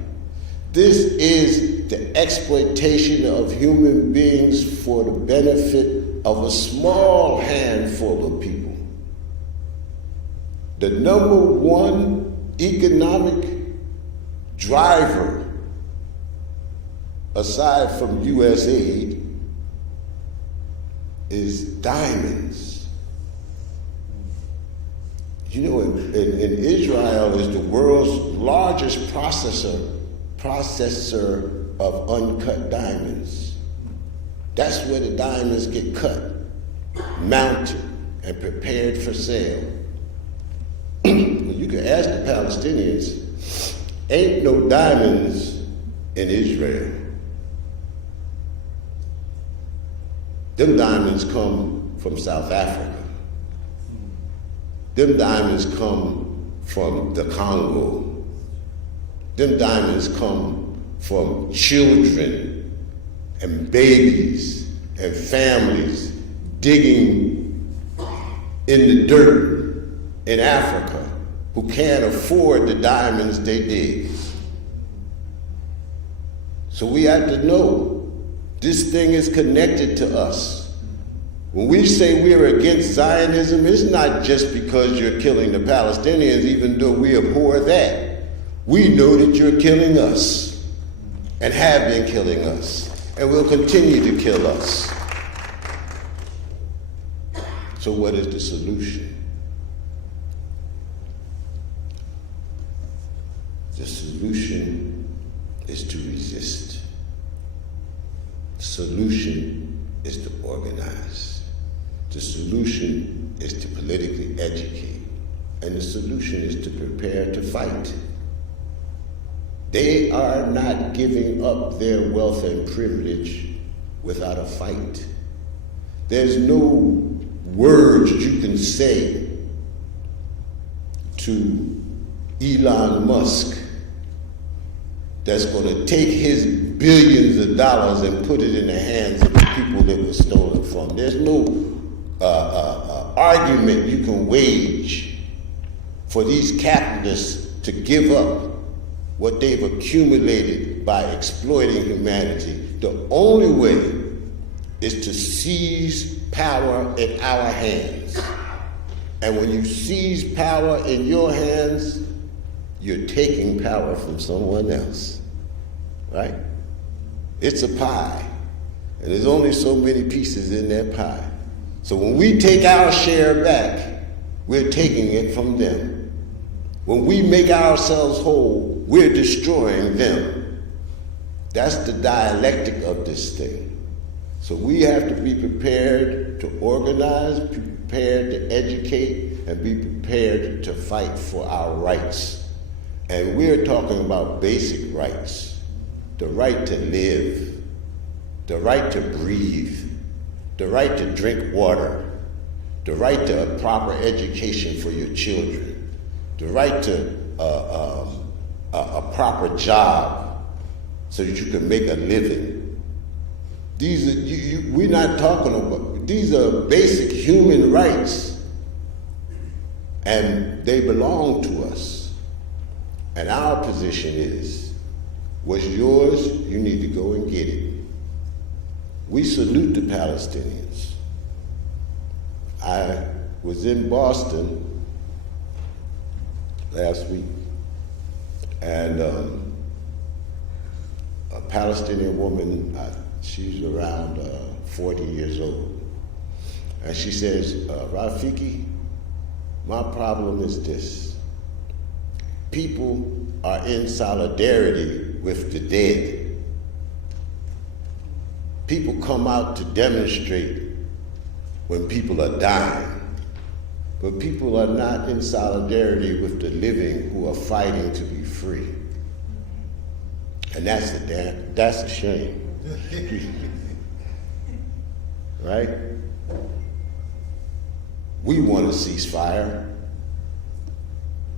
This is the exploitation of human beings for the benefit of a small handful of people. The number one economic driver, aside from U.S. aid, is diamonds. You know, in Israel is the world's largest processor of uncut diamonds. That's where the diamonds get cut, mounted, and prepared for sale. You can ask the Palestinians, ain't no diamonds in Israel. Them diamonds come from South Africa. Them diamonds come from the Congo. Them diamonds come from children and babies and families digging in the dirt in Africa who can't afford the diamonds they dig. So we have to know this thing is connected to us. When we say we're against Zionism, it's not just because you're killing the Palestinians, even though we abhor that. We know that you're killing us and have been killing us and will continue to kill us. So what is the solution? The solution is to resist. The solution is to organize. The solution is to politically educate. And the solution is to prepare to fight. They are not giving up their wealth and privilege without a fight. There's no words you can say to Elon Musk that's going to take his billions of dollars and put it in the hands of the people that were stolen from. There's no argument you can wage for these capitalists to give up what they've accumulated by exploiting humanity. The only way is to seize power in our hands. And when you seize power in your hands, you're taking power from someone else, right? It's a pie, and there's only so many pieces in that pie. So when we take our share back, we're taking it from them. When we make ourselves whole, we're destroying them. That's the dialectic of this thing. So we have to be prepared to organize, be prepared to educate, and be prepared to fight for our rights. And we're talking about basic rights. The right to live, the right to breathe, the right to drink water, the right to a proper education for your children, the right to a proper job so that you can make a living. These are, we're not talking about, these are basic human rights, and they belong to us. And our position is, what's yours, you need to go and get it. We salute the Palestinians. I was in Boston last week, and a Palestinian woman, she's around 40 years old, and she says, Rafiki, my problem is this. People are in solidarity with the dead. People come out to demonstrate when people are dying, but people are not in solidarity with the living who are fighting to be free. And that's a shame. Right? We want a ceasefire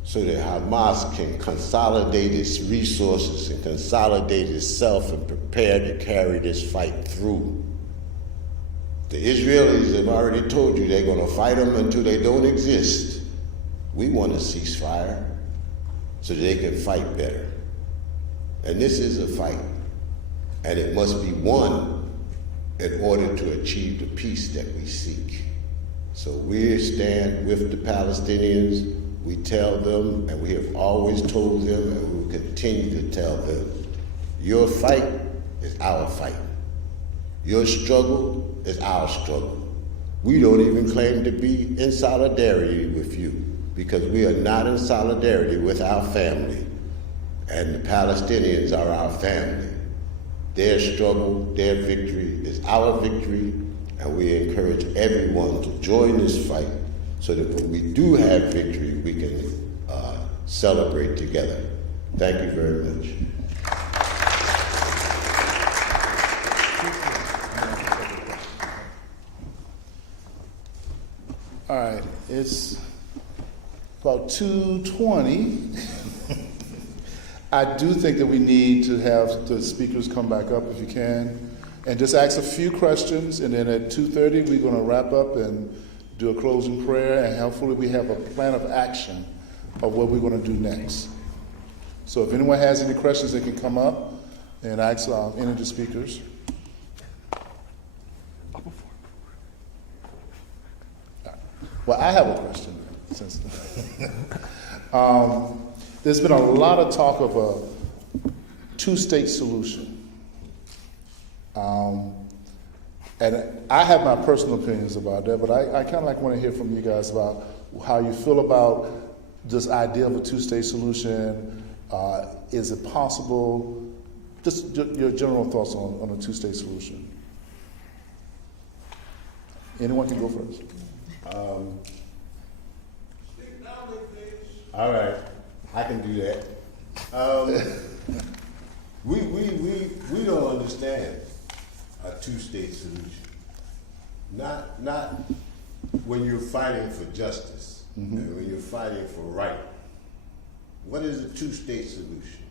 so that Hamas can consolidate its resources and consolidate itself and prepare to carry this fight through. The Israelis have already told you they're going to fight them until they don't exist. We want a ceasefire so that they can fight better. And this is a fight, and it must be won in order to achieve the peace that we seek. So we stand with the Palestinians. We tell them, and we have always told them, and we will continue to tell them, your fight is our fight. Your struggle is our struggle. We don't even claim to be in solidarity with you because we are not in solidarity with our family. And the Palestinians are our family. Their struggle, their victory is our victory, and we encourage everyone to join this fight so that when we do have victory, we can celebrate together. Thank you very much. All right, it's about 2:20. I do think that we need to have the speakers come back up if you can, and just ask a few questions, and then at 2:30 we're going to wrap up and do a closing prayer, and hopefully we have a plan of action of what we're going to do next. So if anyone has any questions, they can come up and ask any of the speakers. Well, I have a question. Since there's been a lot of talk of a two-state solution. And I have my personal opinions about that, but I kind of like want to hear from you guys about how you feel about this idea of a two-state solution. Is it possible? Just your general thoughts on a two-state solution. Anyone can go first. All right, I can do that. We don't understand a two-state solution. Not when you're fighting for justice, and when you're fighting for right. What is a two-state solution?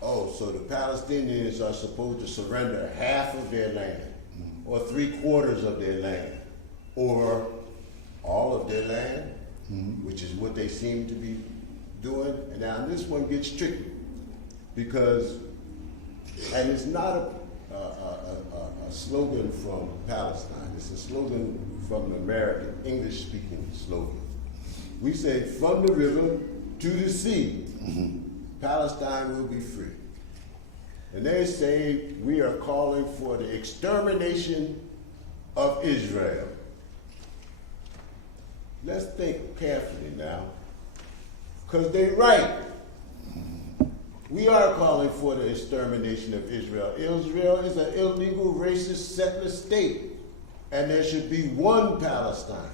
Oh, so the Palestinians are supposed to surrender half of their land, or 3/4 of their land, or all of their land, which is what they seem to be doing. And now this one gets tricky because, and it's not a slogan from Palestine, it's a slogan from the American English-speaking slogan. We say, from the river to the sea, Palestine will be free. And they say we are calling for the extermination of Israel. Let's think carefully now, because they're right. We are calling for the extermination of Israel. Israel is an illegal, racist, settler state, and there should be one Palestine,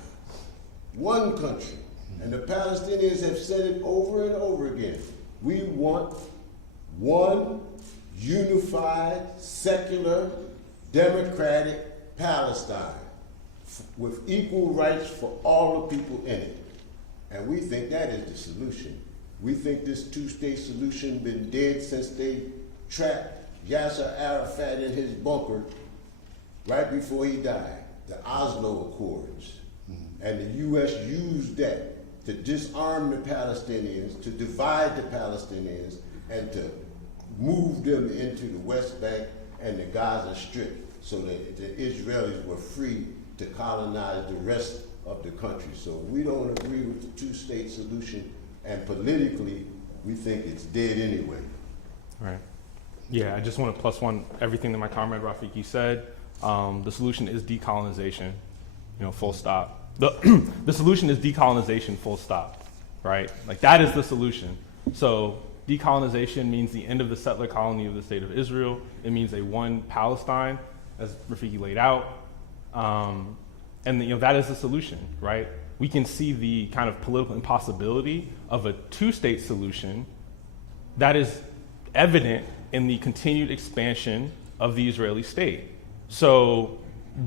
one country. And the Palestinians have said it over and over again. We want one unified, secular, democratic Palestine with equal rights for all the people in it. And we think that is the solution. We think this two-state solution been dead since they trapped Yasser Arafat in his bunker right before he died, the Oslo Accords. And the U.S. used that to disarm the Palestinians, to divide the Palestinians, and to move them into the West Bank and the Gaza Strip so that the Israelis were free to colonize the rest of the country. So we don't agree with the two-state solution, and politically, we think it's dead anyway. Right. Yeah, I just want to plus one everything that my comrade Rafiki said. The solution is decolonization, full stop. The solution is decolonization, full stop, right? Like that is the solution. So decolonization means the end of the settler colony of the state of Israel. It means a one Palestine, as Rafiki laid out. And that is the solution, right? We can see the kind of political impossibility of a two-state solution that is evident in the continued expansion of the Israeli state. So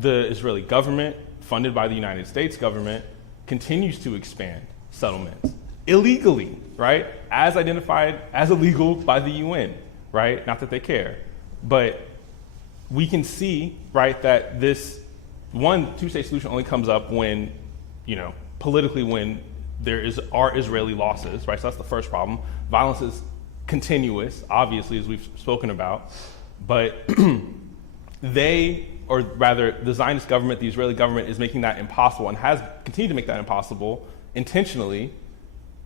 the Israeli government, funded by the United States government, continues to expand settlements illegally, right? As identified as illegal by the UN, right? Not that they care. But we can see, right, that this one two-state solution only comes up when, politically when there are Israeli losses, right? So that's the first problem. Violence is continuous, obviously, as we've spoken about. But or rather, the Zionist government, the Israeli government, is making that impossible and has continued to make that impossible intentionally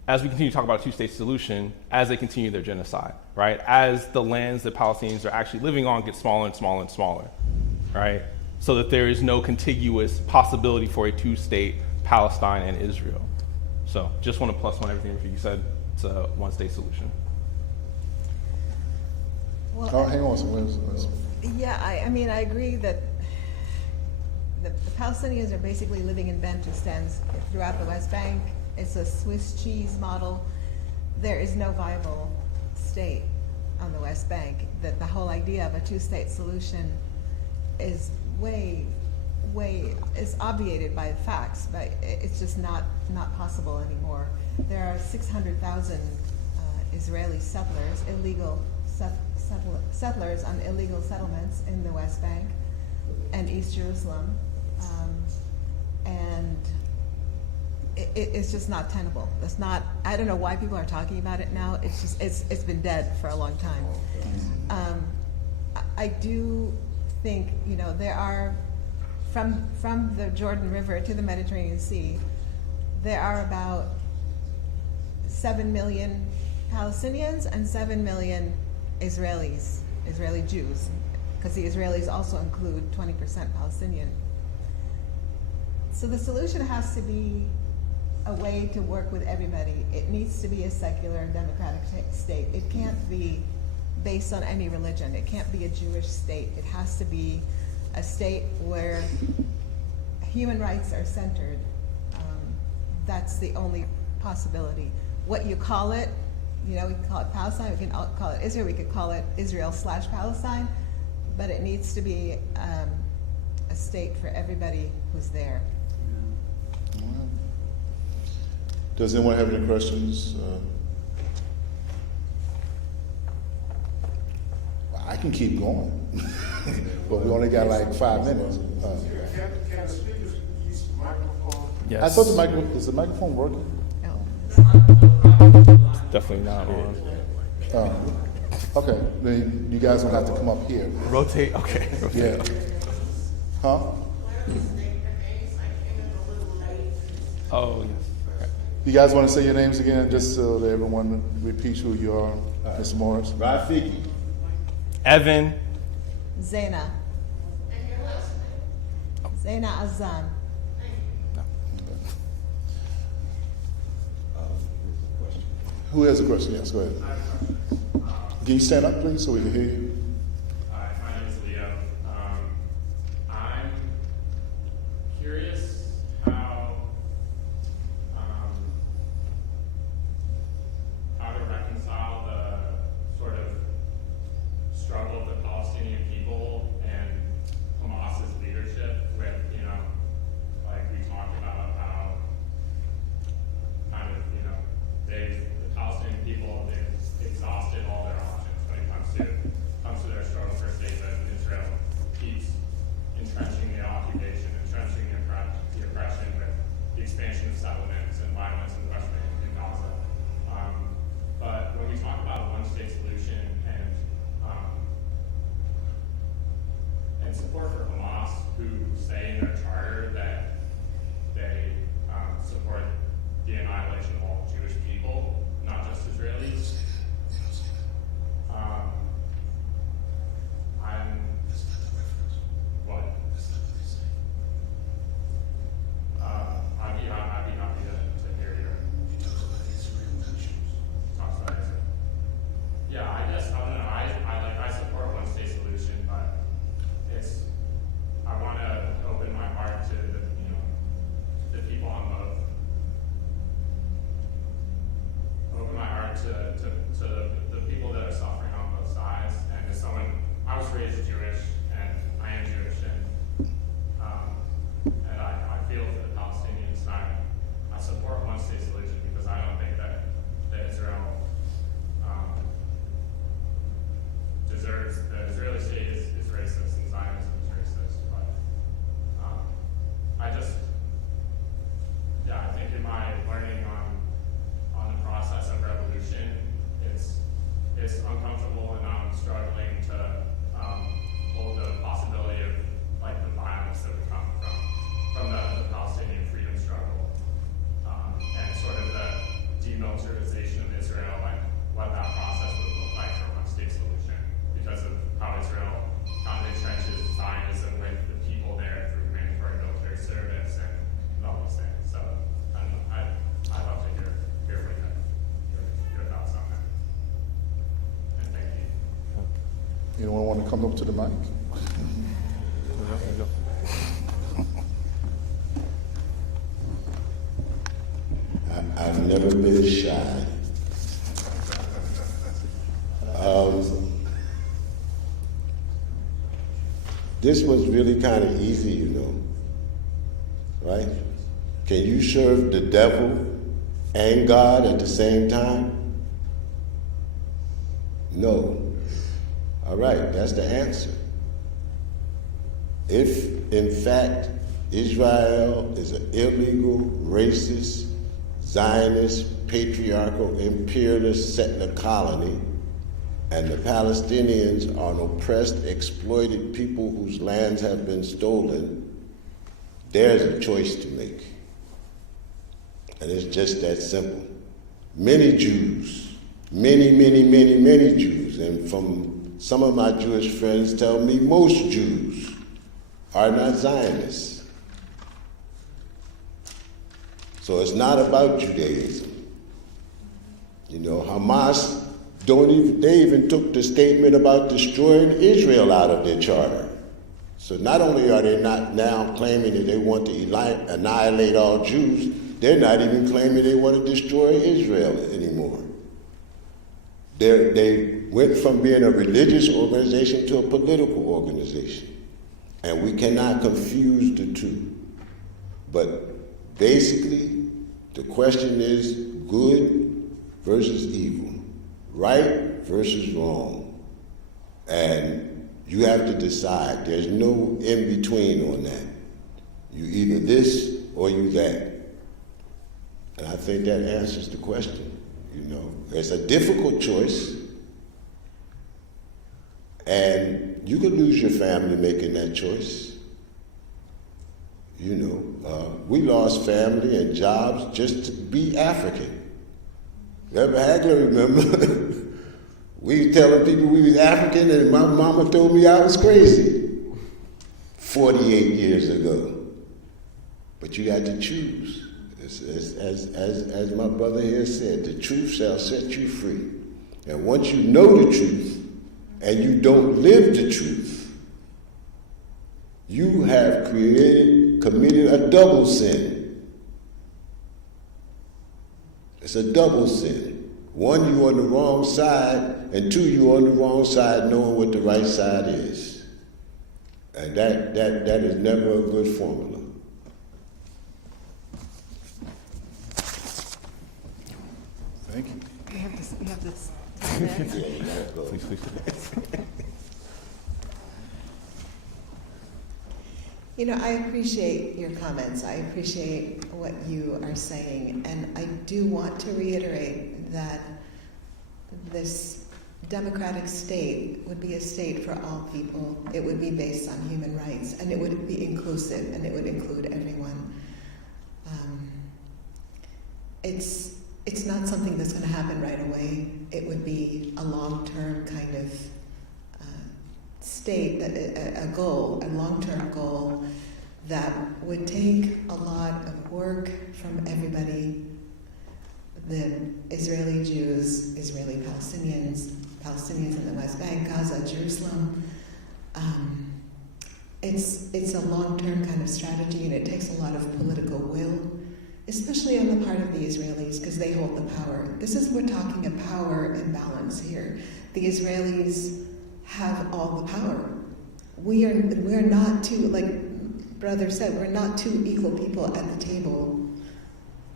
as we continue to talk about a two-state solution, as they continue their genocide, right? As the lands that Palestinians are actually living on get smaller and smaller and smaller, right? So that there is no contiguous possibility for a two-state Palestine and Israel. So just want to plus one everything you said. It's a one-state solution. Well, Hang on. yeah, I agree that the Palestinians are basically living in Bantustans throughout the West Bank. It's a Swiss cheese model. There is no viable state on the West Bank. That the whole idea of a two-state solution is is obviated by the facts, but it's just not possible anymore. There are 600,000 Israeli settlers, illegal settlers on illegal settlements in the West Bank and East Jerusalem, and it's just not tenable. That's not. I don't know why people are talking about it now. It's just it's been dead for a long time. I do think there are from the Jordan River to the Mediterranean Sea, there are about 7 million Palestinians and 7 million Israeli Jews, because the Israelis also include 20% Palestinian. So the solution has to be a way to work with everybody. It needs to be a secular and democratic state. It can't be based on any religion. It can't be a Jewish state. It has to be a state where human rights are centered. That's the only possibility. What you call it, we can call it Palestine, we can call it Israel, we could call it Israel/Palestine, but it needs to be a state for everybody who's there. Does anyone have any questions? I can keep going, but we only got like 5 minutes. Can the speakers use the microphone? Yes. I thought is the microphone working? Definitely not on. Okay, then you guys don't have to come up here. Rotate. Okay. Yeah. Huh? Oh, yes. Okay. You guys want to say your names again, just so that everyone repeats who you are, Mr. Morris? Rafiki. Evan. Zaina. Zaina Azan. Who has a question? Yes, go ahead. Can you stand up, please, so we can hear you? Hi, my name is Leo. I'm curious how to reconcile the sort of struggle of the Palestinian people and Hamas's leadership with, like we talked about how kind of, the Palestinian people, they've exhausted all their options when it comes to their struggle for statehood. Israel keeps entrenching the occupation, entrenching the oppression with the expansion of settlements and violence in the West Bank and Gaza. But when we talk about a one-state solution and support for Hamas, who say in their charter that they support the annihilation of all Jewish people, not just Israelis. I'd be happy to hear your thoughts about it. Yeah, I guess I don't know. I support one state solution, but I want to open my heart to the people on both. Open my heart to the people that are suffering on both sides. And as someone, I was raised Jewish, and I am Jewish, and I feel for the Palestinians. I support one state solution because I don't think that Israel deserves, the Israeli state is racist and Zionism is racist. But I think in my learning on the process of revolution, it's uncomfortable, and I'm struggling to hold the possibility of like the violence that would come from the Palestinian freedom struggle, and sort of the demilitarization of Israel and what that process would look like for one state solution, because of how Israel kind of entrenches Zionism with the people there through mandatory military service and all these things. So I don't know. I'd love to hear what your thoughts on that. And thank you. Anyone want to come up to the mic? I've never been shy. This was really kind of easy, right? Can you serve the devil and God at the same time? No. All right, that's the answer. If, in fact, Israel is an illegal, racist, Zionist, patriarchal, imperialist settler colony, and the Palestinians are an oppressed, exploited people whose lands have been stolen, there's a choice to make. And it's just that simple. Many Jews, many Jews, and from some of my Jewish friends tell me most Jews are not Zionists. So it's not about Judaism. You know, Hamas they even took the statement about destroying Israel out of their charter. So not only are they not now claiming that they want to annihilate all Jews, they're not even claiming they want to destroy Israel anymore. They went from being a religious organization to a political organization. And we cannot confuse the two. But basically, the question is good versus evil, right versus wrong. And you have to decide. There's no in between on that. You either this or you that. And I think that answers the question. You know, it's a difficult choice, and you could lose your family making that choice. You know, we lost family and jobs just to be African. Reverend Hagler, remember? We telling people we was African, and my mama told me I was crazy 48 years ago. But you had to choose. As my brother here said, the truth shall set you free. And once you know the truth and you don't live the truth, you have committed a double sin. It's a double sin. One, you're on the wrong side, and two, you're on the wrong side knowing what the right side is. And that is never a good formula. Thank you. You have this. Yeah, you gotta go. You know, I appreciate your comments. I appreciate what you are saying. And I do want to reiterate that this democratic state would be a state for all people. It would be based on human rights, and it would be inclusive, and it would include everyone. It's not something that's going to happen right away. It would be a long-term kind of state, a goal, a long-term goal that would take a lot of work from everybody, the Israeli Jews, Israeli Palestinians, Palestinians in the West Bank, Gaza, Jerusalem. It's a long-term kind of strategy, and it takes a lot of political will, especially on the part of the Israelis, because they hold the power. We're talking a power imbalance here. The Israelis have all the power. We're not two, like brother said, we're not two equal people at the table,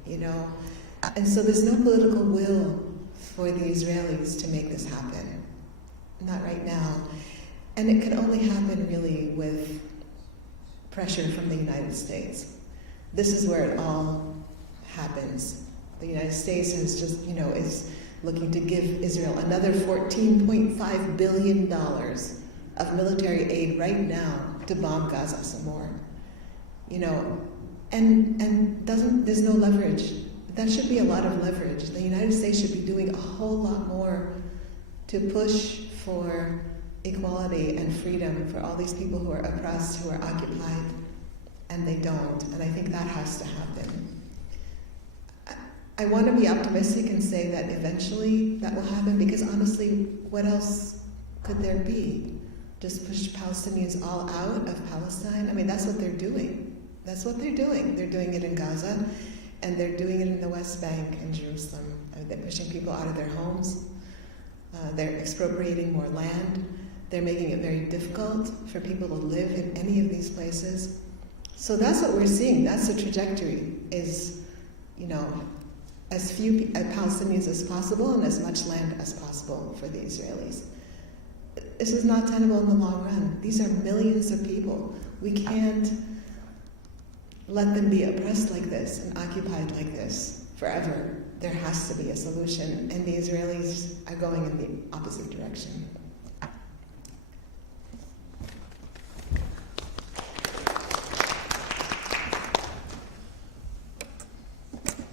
you know? And so there's no political will for the Israelis to make this happen. Not right now. And it can only happen really with pressure from the United States. This is where it all happens. The United States has just, is looking to give Israel another $14.5 billion of military aid right now to bomb Gaza some more. And there's no leverage. That should be a lot of leverage. The United States should be doing a whole lot more to push for equality and freedom for all these people who are oppressed, who are occupied, and they don't. And I think that has to happen. I want to be optimistic and say that eventually that will happen, because honestly, what else could there be? Just push Palestinians all out of Palestine? I mean, that's what they're doing. That's what they're doing. They're doing it in Gaza, and they're doing it in the West Bank and Jerusalem. I mean, they're pushing people out of their homes. They're expropriating more land. They're making it very difficult for people to live in any of these places. So that's what we're seeing. That's the trajectory, is, as few Palestinians as possible and as much land as possible for the Israelis. This is not tenable in the long run. These are millions of people. We can't let them be oppressed like this and occupied like this forever. There has to be a solution, and the Israelis are going in the opposite direction.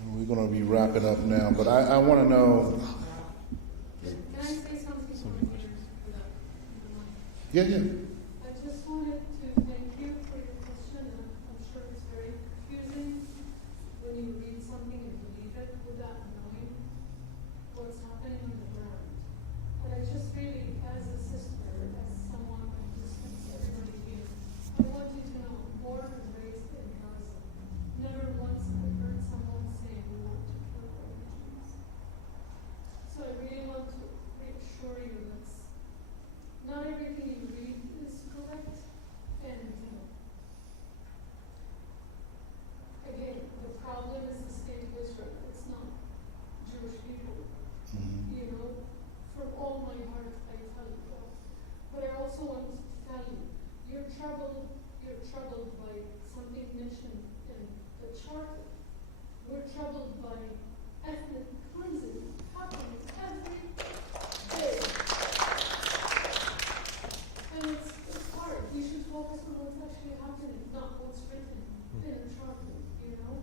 We're going to be wrapping up now, but I want to know. Can I say something for the Yeah, yeah. I just wanted to thank you for your question, and I'm sure it's very confusing when you read something and believe it without knowing what's happening on the ground. But I just really, as a sister, as someone who speaks to everybody here, I want you to know, born and raised in Gaza, never once have I heard someone say we want to kill refugees. So I really want to reassure you that not everything you read is correct, and again, the problem is the state of Israel. It's not Jewish people. You know, from all my heart, I tell you that. But I also want to tell you, you're troubled by something mentioned in the charter. We're troubled by ethnic cleansing happening every day. And it's hard. You should focus on what's actually happening, not what's written in a charter, you know?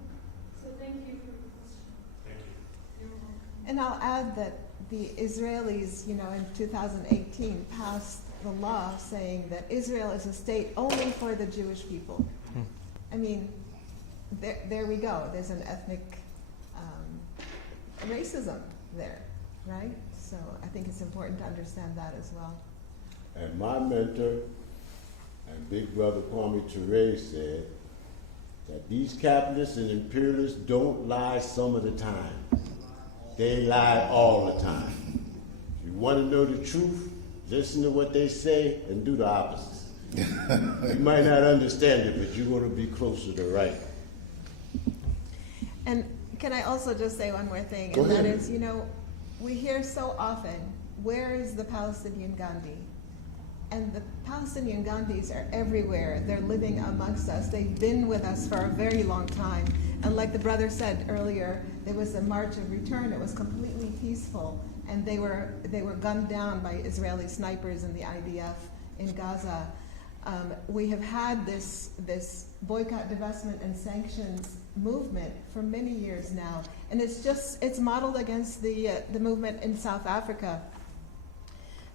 So thank you for your question. Thank you. You're welcome. And I'll add that the Israelis, in 2018 passed the law saying that Israel is a state only for the Jewish people. I mean, there we go. There's an ethnic racism there, right? So I think it's important to understand that as well. And my mentor and big brother Kwame Ture said that these capitalists and imperialists don't lie some of the time. They lie all the time. If you want to know the truth, listen to what they say and do the opposite. You might not understand it, but you're going to be closer to right. And can I also just say one more thing? Go and ahead. that is, we hear so often, where is the Palestinian Gandhi? And the Palestinian Gandhis are everywhere. They're living amongst us. They've been with us for a very long time. And like the brother said earlier, there was a march of return. It was completely peaceful. And they were gunned down by Israeli snipers and the IDF in Gaza. We have had this boycott, divestment, and sanctions movement for many years now. And it's modeled against the movement in South Africa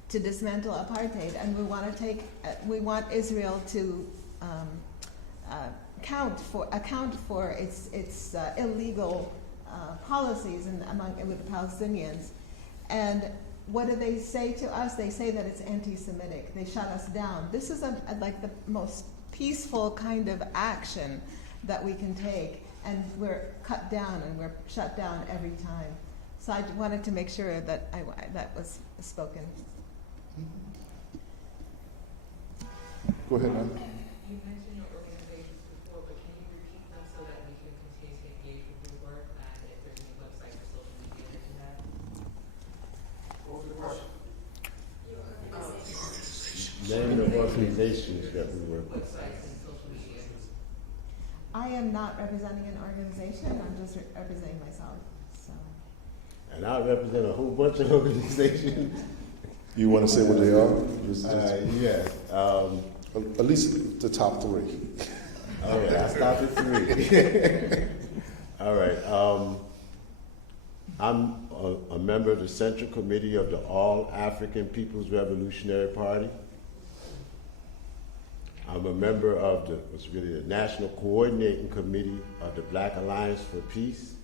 to dismantle apartheid, and we want Israel to account for its illegal policies with the Palestinians. And what do they say to us? They say that it's anti-Semitic. They shut us down. This is like the most peaceful kind of action that we can take, and we're cut down and we're shut down every time. So I wanted to make sure that that was spoken. Go ahead, man. You mentioned your organizations before, but can you repeat them so that we can continue to engage with your work, and if there's any website or social media that you have? What was the question? Name the organizations that we work with. Websites and social media. I am not representing an organization. I'm just representing myself. So And I represent a whole bunch of organizations. You want to say what they are? Yes. At least the top three. All right, I stopped at 3. All right. I'm a member of the Central Committee of the All African People's Revolutionary Party. I'm a member of the National Coordinating Committee of the Black Alliance for Peace.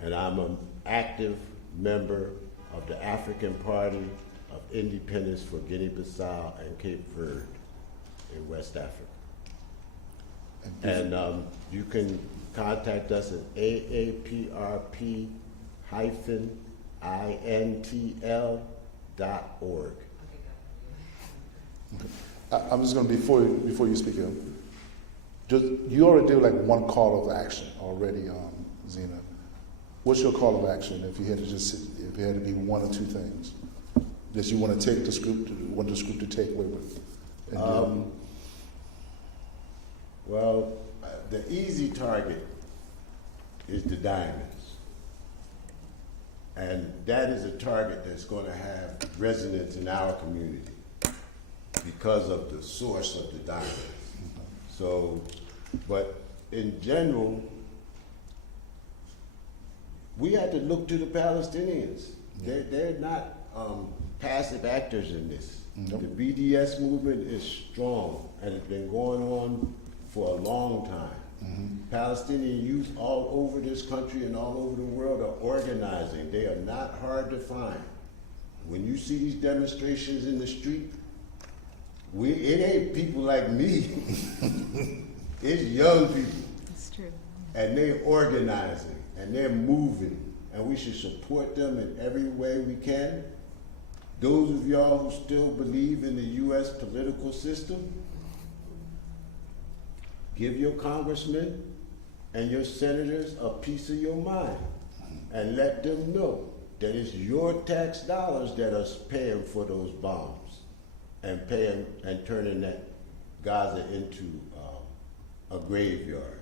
And I'm an active member of the African Party of Independence for Guinea-Bissau and Cape Verde in West Africa. And you can contact us at aapr-intl.org. I'm just going to, before you speak, you already did like one call of action already, Zena. What's your call of action if you had to be one or two things that you want to take want the group to take away with? Well, the easy target is the diamonds. And that is a target that's going to have resonance in our community because of the source of the diamonds. So, but in general, we have to look to the Palestinians. They're not passive actors in this. Nope. The BDS movement is strong, and it's been going on for a long time. Palestinian youth all over this country and all over the world are organizing. They are not hard to find. When you see these demonstrations in the street, it ain't people like me. It's young people. That's true. And they're organizing, and they're moving, and we should support them in every way we can. Those of y'all who still believe in the U.S. political system, give your congressmen and your senators a piece of your mind and let them know that it's your tax dollars that are paying for those bombs and paying and turning that Gaza into a graveyard.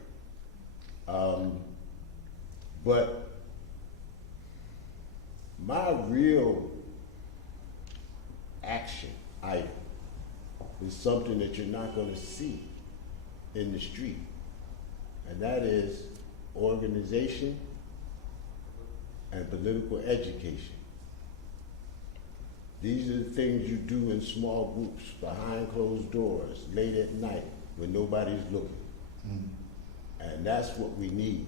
But my real action item is something that you're not going to see in the street, and that is organization and political education. These are the things you do in small groups, behind closed doors, late at night, when nobody's looking. And that's what we need.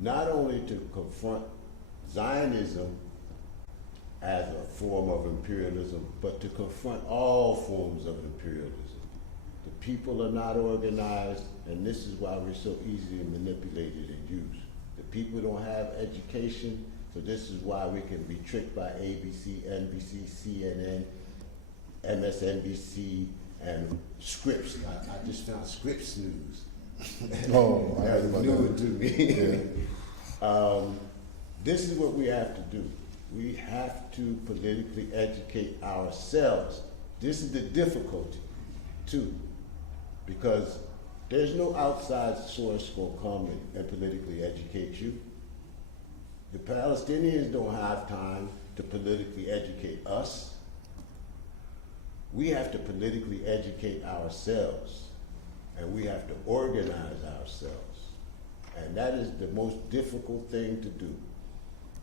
Not only to confront Zionism as a form of imperialism, but to confront all forms of imperialism. The people are not organized, and this is why we're so easily manipulated and used. The people don't have education, so this is why we can be tricked by ABC, NBC, CNN, MSNBC, and Scripps. I just found Scripps News. Oh, I That heard was about new that. to me. This is what we have to do. We have to politically educate ourselves. This is the difficulty, too, because there's no outside source going to come and politically educate you. The Palestinians don't have time to politically educate us. We have to politically educate ourselves, and we have to organize ourselves. And that is the most difficult thing to do.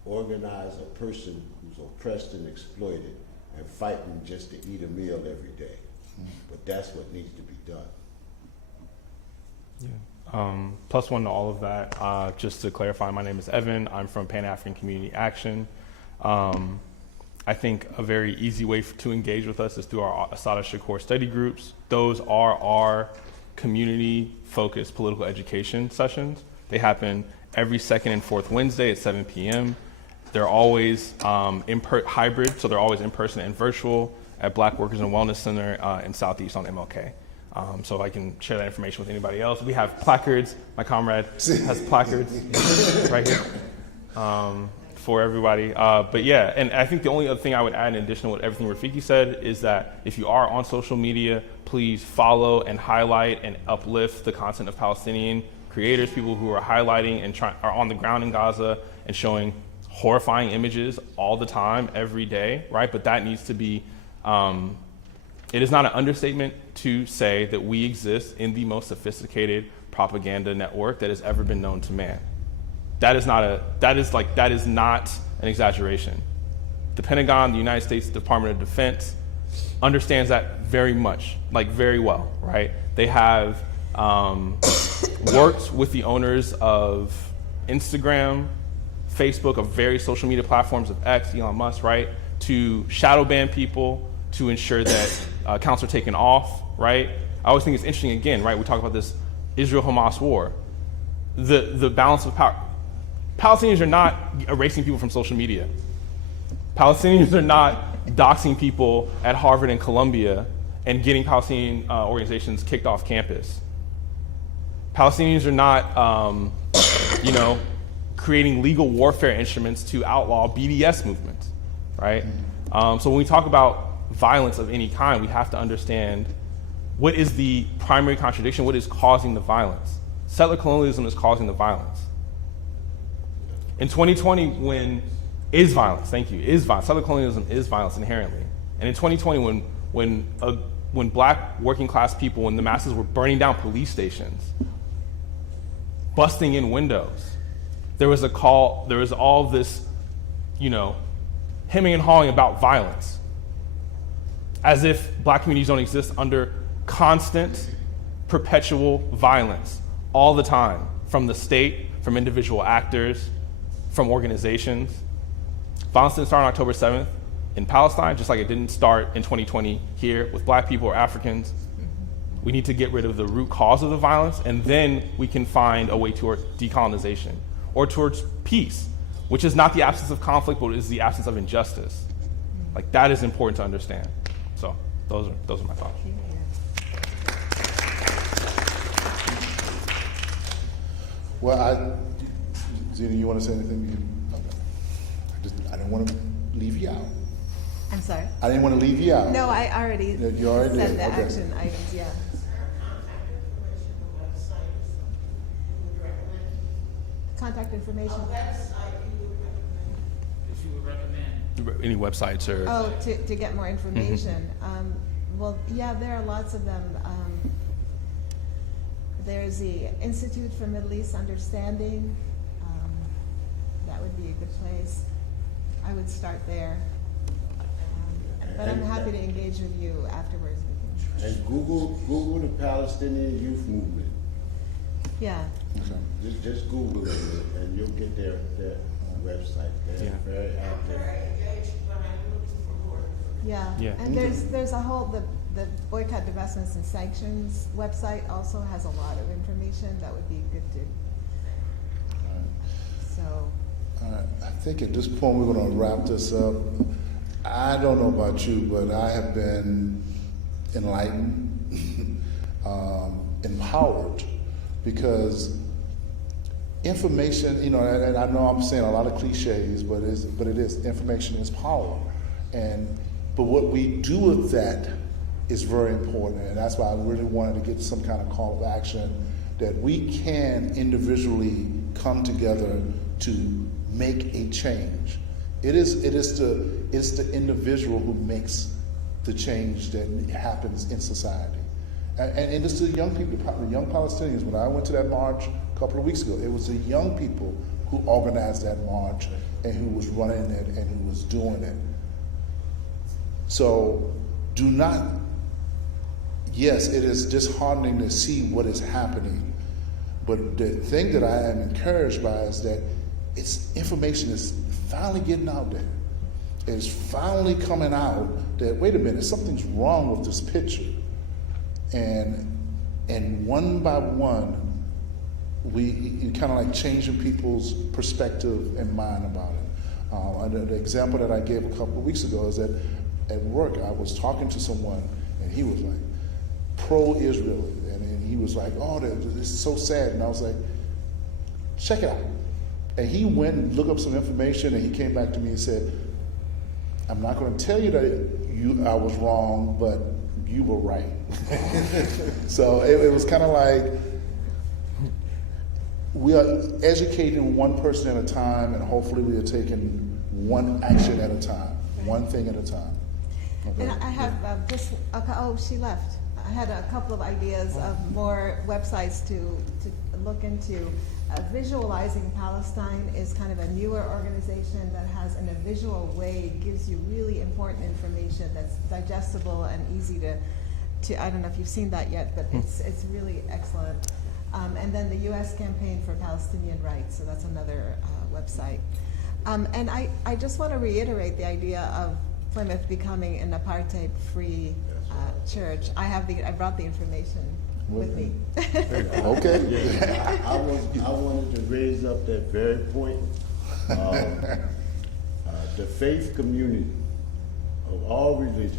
Organize a person who's oppressed and exploited and fighting just to eat a meal every day. But that's what needs to be done. Plus one to all of that, just to clarify, my name is Evan. I'm from Pan-African Community Action. I think a very easy way to engage with us is through our Assata Shakur study groups. Those are our community-focused political education sessions. They happen every second and fourth Wednesday at 7 p.m. They're always hybrid, so they're always in person and virtual at Black Workers and Wellness Center in Southeast on MLK. So if I can share that information with anybody else. We have placards. My comrade has placards right here for everybody. But yeah, and I think the only other thing I would add in addition to what everything Rafiki said is that if you are on social media, please follow and highlight and uplift the content of Palestinian creators, people who are highlighting and are on the ground in Gaza and showing horrifying images all the time, every day, right? But that needs to be, it is not an understatement to say that we exist in the most sophisticated propaganda network that has ever been known to man. That is not an exaggeration. The Pentagon, the United States Department of Defense, understands that very much, very well, right? They have worked with the owners of Instagram, Facebook, of various social media platforms, of X, Elon Musk, right, to shadow ban people, to ensure that accounts are taken off, right? I always think it's interesting, again, right, we talk about this Israel-Hamas war. The balance of power. Palestinians are not erasing people from social media. Palestinians are not doxing people at Harvard and Columbia and getting Palestinian organizations kicked off campus. Palestinians are not, creating legal warfare instruments to outlaw BDS movements, right? So when we talk about violence of any kind, we have to understand what is the primary contradiction, what is causing the violence. Settler colonialism is causing the violence. In 2020, when is violence, thank you, is violence. Southern colonialism is violence inherently. And in 2020, when black working class people, when the masses were burning down police stations, busting in windows, there was all this, hemming and hawing about violence, as if black communities don't exist under constant, perpetual violence all the time, from the state, from individual actors, from organizations. Violence didn't start on October 7th in Palestine, just like it didn't start in 2020 here with black people or Africans. We need to get rid of the root cause of the violence, and then we can find a way toward decolonization or towards peace, which is not the absence of conflict, but is the absence of injustice. Like, that is important to understand. So those are my thoughts. Well, Zena, you want to say anything? I didn't want to leave you out. I'm sorry? I didn't want to leave you out. No, I already You already said did? the Okay. action items, yeah. Contact information. Any websites or? Oh, to get more information. Well, yeah, there are lots of them. There's the Institute for Middle East Understanding. That would be a good place. I would start there. But I'm happy to engage with you afterwards. And Google the Palestinian Youth Movement. Yeah. Okay. Just Google it, and you'll get their website. They're very active. Yeah. Yeah. And there's a whole the Boycott, Divestments, and Sanctions website also has a lot of information that would be good to. So. All right. I think at this point we're going to wrap this up. I don't know about you, but I have been enlightened, empowered, because information, and I know I'm saying a lot of cliches, but it is, information is power. But what we do with that is very important, and that's why I really wanted to get some kind of call of action, that we can individually come together to make a change. It's the individual who makes the change that happens in society. And it's the young people, the young Palestinians. When I went to that march a couple of weeks ago, it was the young people who organized that march and who was running it and who was doing it. So yes, it is disheartening to see what is happening, but the thing that I am encouraged by is that information is finally getting out there. It's finally coming out that, wait a minute, something's wrong with this picture. And one by one, you kind of like changing people's perspective and mind about it. The example that I gave a couple of weeks ago is that at work, I was talking to someone, and he was like pro-Israel, and he was like, "Oh, this is so sad," and I was like, "Check it out." And he went and looked up some information, and he came back to me and said, "I'm not going to tell you that I was wrong, but you were right." So it was kind of like, we are educating one person at a time, and hopefully we are taking one action at a time, one thing at a time. Okay. And I have she left. I had a couple of ideas of more websites to look into. Visualizing Palestine is kind of a newer organization that has, in a visual way, gives you really important information that's digestible and easy to I don't know if you've seen that yet, but it's really excellent. And then the U.S. Campaign for Palestinian Rights, so that's another website. And I just want to reiterate the idea of Plymouth becoming an apartheid-free church. I brought the information with me. Okay. Yeah, I wanted to raise up that very point. The faith community of all religions.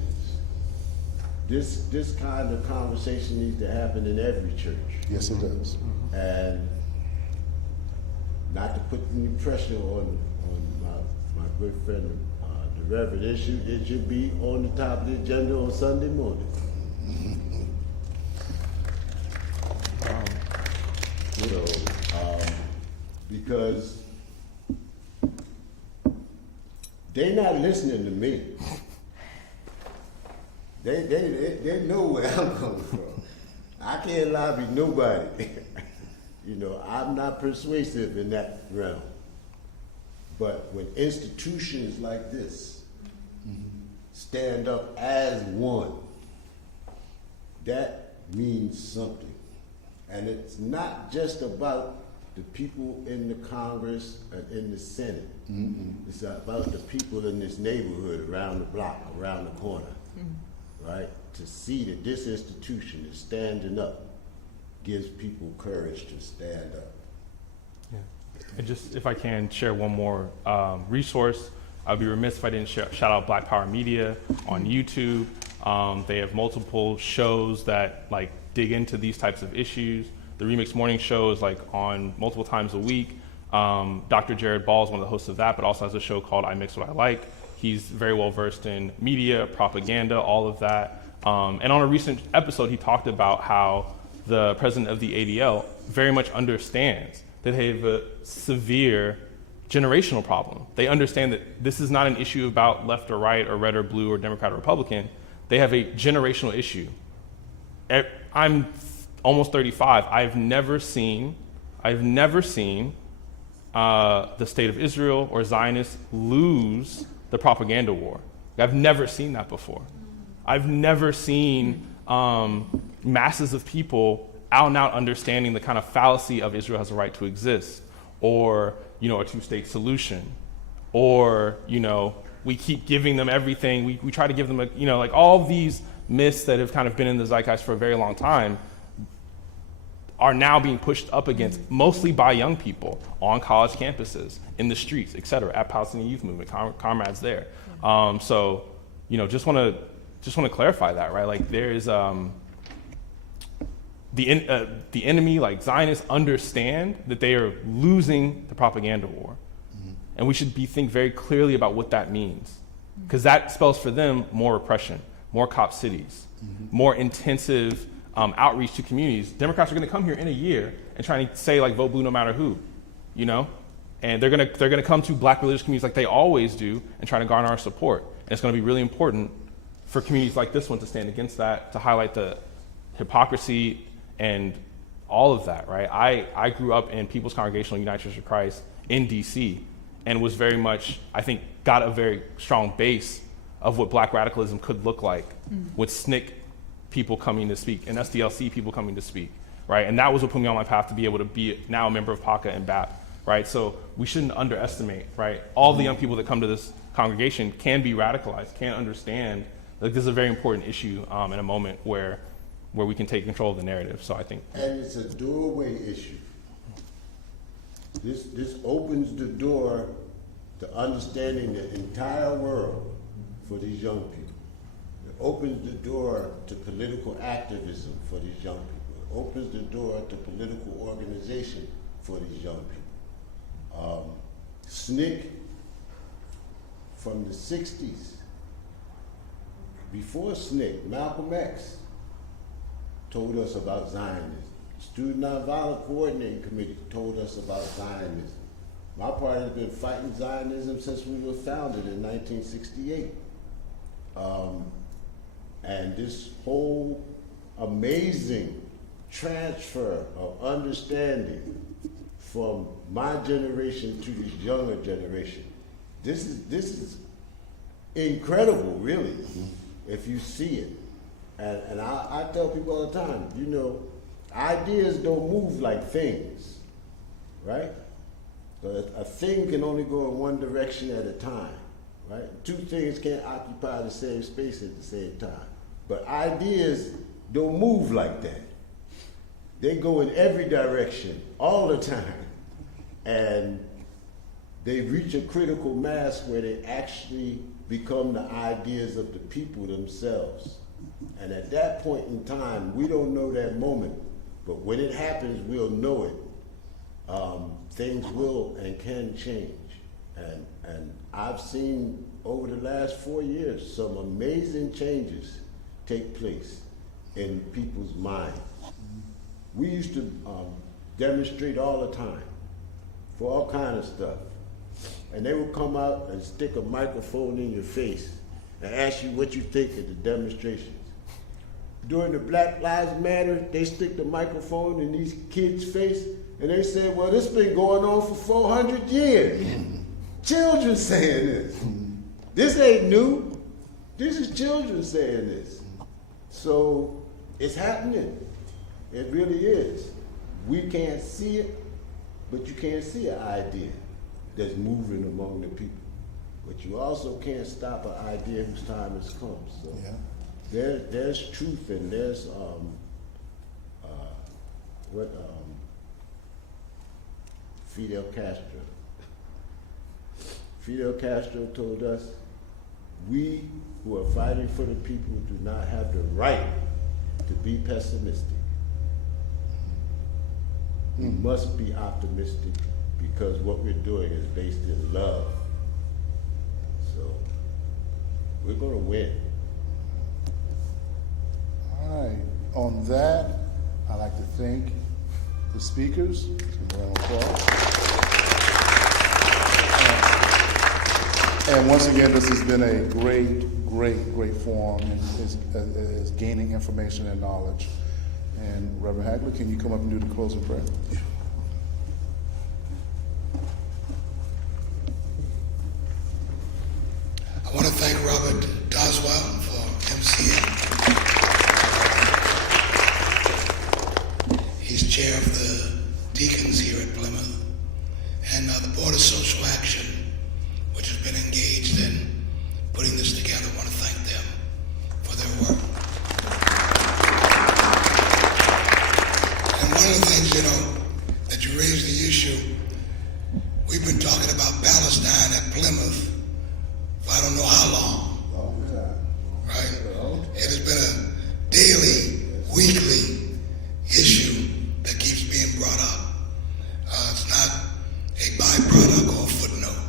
This kind of conversation needs to happen in every church. Yes, it does. And not to put any pressure on my good friend, the Reverend, it should be on the top of the agenda on Sunday morning. So, because They not listening to me. They know where I'm coming from. I can't lobby nobody. You know, I'm not persuasive in that realm. But when institutions like this stand up as one, that means something. And it's not just about the people in the Congress and in the Senate. It's about the people in this neighborhood around the block, around the corner, right? To see that this institution is standing up gives people courage to stand up. Yeah. And just if I can share one more resource, I'd be remiss if I didn't shout out Black Power Media on YouTube. They have multiple shows that like dig into these types of issues. The Remix Morning Show is like on multiple times a week. Dr. Jared Ball is one of the hosts of that, but also has a show called I Mix What I Like. He's very well versed in media, propaganda, all of that. And on a recent episode, he talked about how the president of the ADL very much understands that they have a severe generational problem. They understand that this is not an issue about left or right or red or blue or Democrat or Republican. They have a generational issue. I'm almost 35. I've never seen the state of Israel or Zionists lose the propaganda war. I've never seen that before. I've never seen masses of people out and out understanding the kind of fallacy of Israel has a right to exist, or, you know, a two-state solution, or, you know, we keep giving them everything. We try to give them, you know, like all these myths that have kind of been in the zeitgeist for a very long time are now being pushed up against, mostly by young people on college campuses, in the streets, et cetera, at Palestinian Youth Movement, comrades there. So, you know, just want to clarify that, right? Like there is the enemy, like Zionists, understand that they are losing the propaganda war, and we should think very clearly about what that means, because that spells for them more repression, more cop cities, more intensive outreach to communities. Democrats are going to come here in a year and try to say like vote blue no matter who, you know, and they're going to come to Black religious communities like they always do and try to garner our support. And it's going to be really important for communities like this one to stand against that, to highlight the hypocrisy and all of that, right? I grew up in People's Congregational United Church of Christ in DC, and was very much, I think, got a very strong base of what Black radicalism could look like with SNCC people coming to speak and SDLC people coming to speak, right? And that was what put me on my path to be able to be now a member of PACA and BAP, right? So we shouldn't underestimate, right? All the young people that come to this congregation can be radicalized, can understand, like this is a very important issue in a moment where we can take control of the narrative. So I think. And it's a doorway issue. This opens the door to understanding the entire world for these young people. It opens the door to political activism for these young people. It opens the door to political organization for these young people. SNCC from the 60s, before SNCC, Malcolm X told us about Zionism. Student Nonviolent Coordinating Committee told us about Zionism. My party has been fighting Zionism since we were founded in 1968. And this whole amazing transfer of understanding from my generation to this younger generation, this is incredible, really, if you see it. And I tell people all the time, you know, ideas don't move like things, right? A thing can only go in one direction at a time, right? Two things can't occupy the same space at the same time. But ideas don't move like that. They go in every direction all the time. And they reach a critical mass where they actually become the ideas of the people themselves. And at that point in time, we don't know that moment, but when it happens, we'll know it. Things will and can change. And I've seen over the last 4 years some amazing changes take place in people's minds. We used to demonstrate all the time for all kinds of stuff. and they will come out and stick a microphone in your face and ask you what you think of the demonstrations. During the Black Lives Matter, they stick the microphone in these kids' face and they say, well, this been going on for 400 years. Children saying this. This ain't new. This is children saying this. So it's happening. It really is. We can't see it, but you can't see an idea that's moving among the people. But you also can't stop an idea whose time has come. So Yeah. there's truth and there's Fidel Castro. Fidel Castro told us, we who are fighting for the people do not have the right to be pessimistic. We must be optimistic because what we're doing is based in love. So we're gonna win. All right. On that, I'd like to thank the speakers. Give them a round of applause. And once again, this has been a great forum, and is gaining information and knowledge. And Reverend Hagler, can you come up and do the closing prayer? I want to thank Robert Doswell for emceeing. He's chair of the deacons here at Plymouth, and the Board of Social Action, which has been engaged in putting this together. I want to thank them for their work. And one of the things, that you raised the issue, we've been talking about Palestine at Plymouth for I don't know how long, right? It has been a daily, weekly issue that keeps being brought up. It's not a byproduct or a footnote.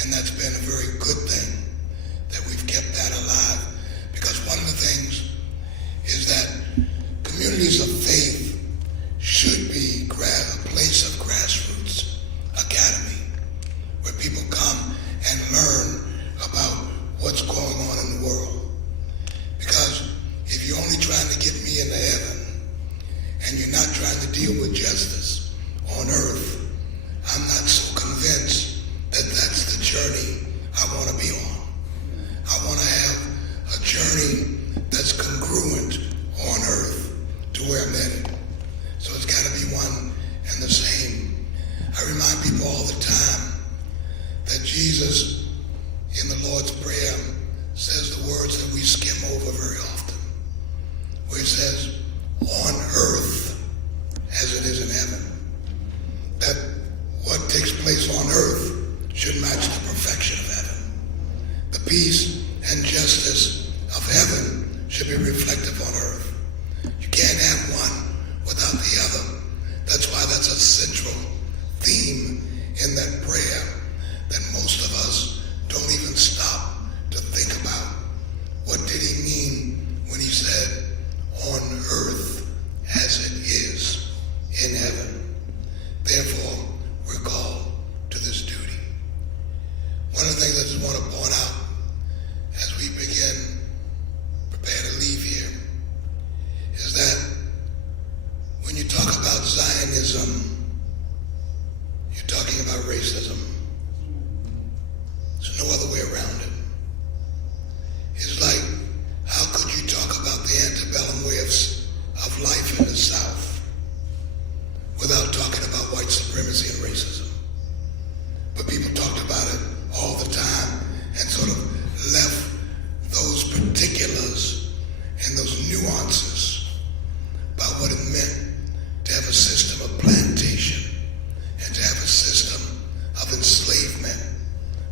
And that's been a very good thing that we've kept that alive, because one of the things is that communities of faith should be a place of grassroots academy where people come and learn about what's going on in the world. Because if you're only trying to get me into heaven and you're not trying to deal with justice on earth, I'm not so convinced that that's the journey I want to be on. I want to have a journey that's congruent on earth to where I'm headed. So it's got to be one and the same. I remind people all the time that Jesus in the Lord's Prayer says the words that we skim over very often, where he says, on earth as it is in heaven. That what takes place on earth should match the perfection of heaven. The peace and justice of heaven should be reflective on earth. You can't have one without the other. That's why that's a central theme in that prayer that most of us don't even stop to think about. What did he mean when he said, on earth as it is in heaven? Therefore, we're called to this duty. One of the things I just want to point out as we begin, prepare to leave here, is that when you talk about Zionism, you're talking about racism. There's no other way around it. It's like, how could you talk about the antebellum way of life in the South without talking about white supremacy and racism? But people talked about it all the time and sort of left those particulars and those nuances about what it meant to have a system of plantation and to have a system of enslavement,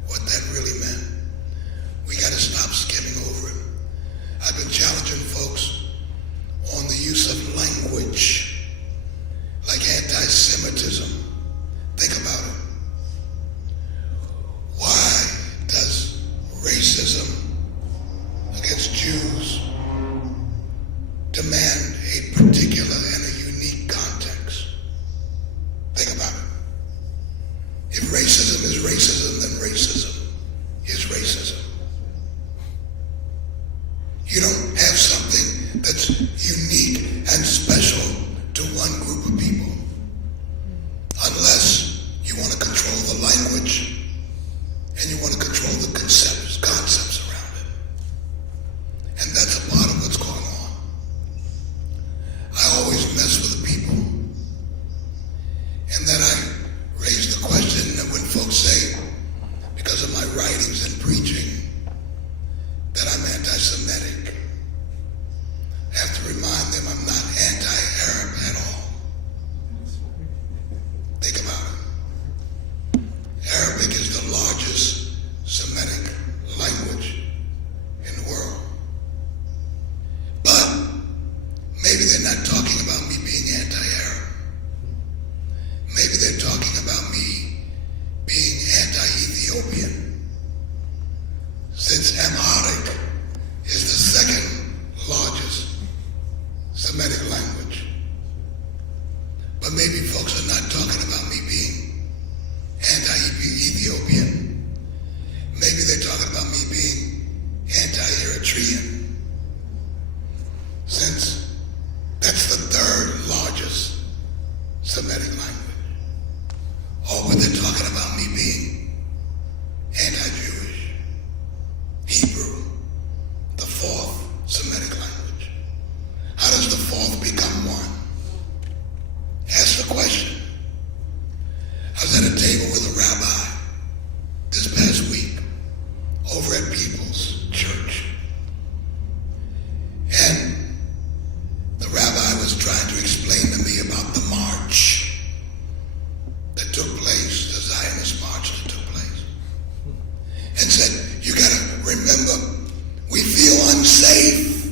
what that really meant. We got to stop skimming over it. I've been challenging folks on the use of language like anti-Semitism. Think about it. Why does racism against Jews demand a particular and a unique context? Think about it. If racism is racism maybe folks are not talking about me being anti-Ethiopian. Maybe they're talking about me being anti-Eritrean, since that's the third largest Semitic language. Or were they talking about me being anti-Jewish? Hebrew, the fourth Semitic language. How does the fourth become one? Ask the question. I was at a table with a rabbi this past week over at People's Church. And the rabbi was trying to explain to me about the march that took place, the Zionist march that took place. And said, you gotta remember, we feel unsafe.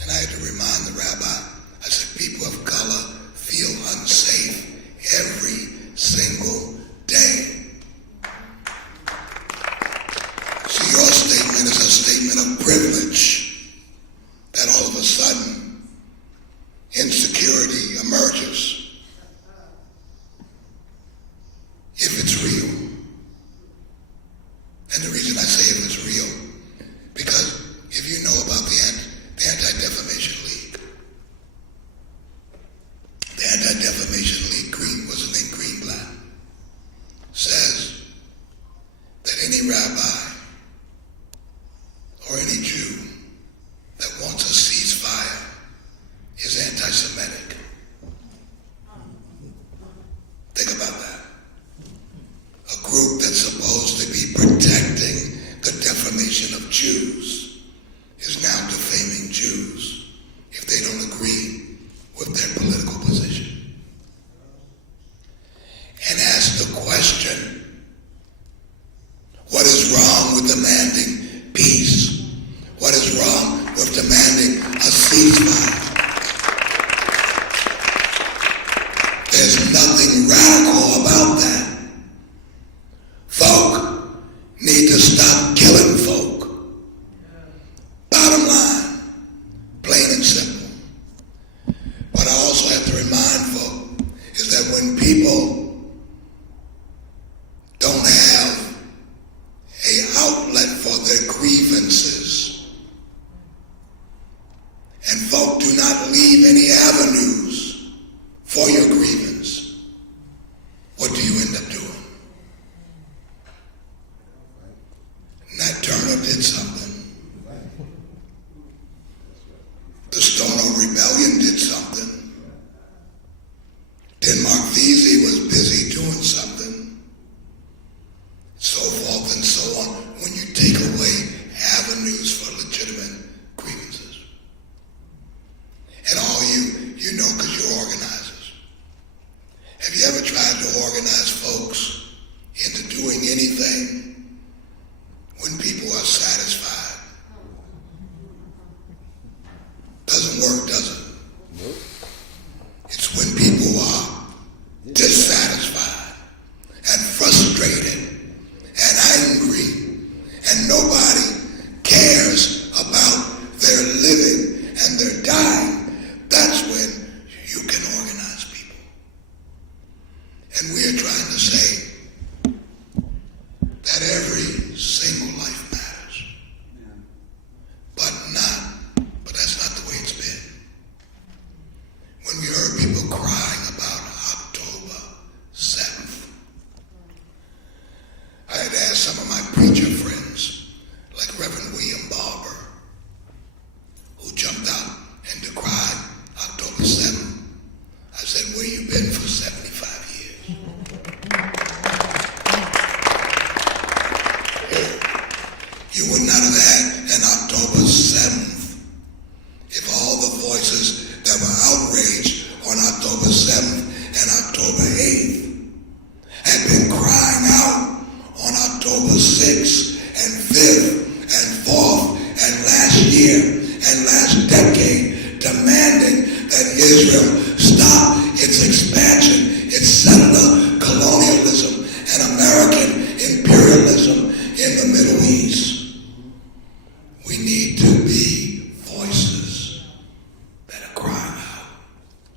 And I had to remind the rabbi, I said, people of color feel unsafe every single day. See, your statement is a statement of privilege, that all of a sudden insecurity emerges. If it's real. And the reason I say if it's real, because if you know about the Anti-Defamation League, the Anti-Defamation League, wasn't it Greenblatt, says that any rabbi or any Jew that wants a ceasefire is anti-Semitic. Think about that. A group that's supposed to be protecting the defamation of Jews is now defaming Jews if they don't agree with their political position. And ask the question, what is wrong with demanding peace? What is wrong with demanding a ceasefire? There's nothing radical about that. Folk need to stop killing folk. Bottom line, plain and simple. What I also have to remind folk is that when people don't have an outlet for their grievances, and folk do not leave any avenues for your grievance, what do you end up doing? Nat Turner did something. The Stono Rebellion did something. Denmark Vesey was busy doing something. So forth and so on, when you take away avenues for legitimate grievances. And all you know because you're organizers. Have you ever tried to organize folks into doing anything when people are satisfied? Doesn't work, does it? Nope. It's when people are dissatisfied and frustrated and angry and nobody cares about their living and their dying. That's when you can organize people. And we are trying to say that every single life matters. But that's not the way it's been. When we heard people crying about October 7th, I had asked some of my preacher friends, like Reverend William Barber, who jumped out and decried October 7th. I said, where you been for 75 years? You would not have had an October 7th if all the voices that were outraged on October 7th and October 8th had been crying out on October 6th and 5th and 4th and last year and last decade, demanding that Israel stop its expansion, its settler colonialism and American imperialism in the Middle East. We need to be voices that are crying out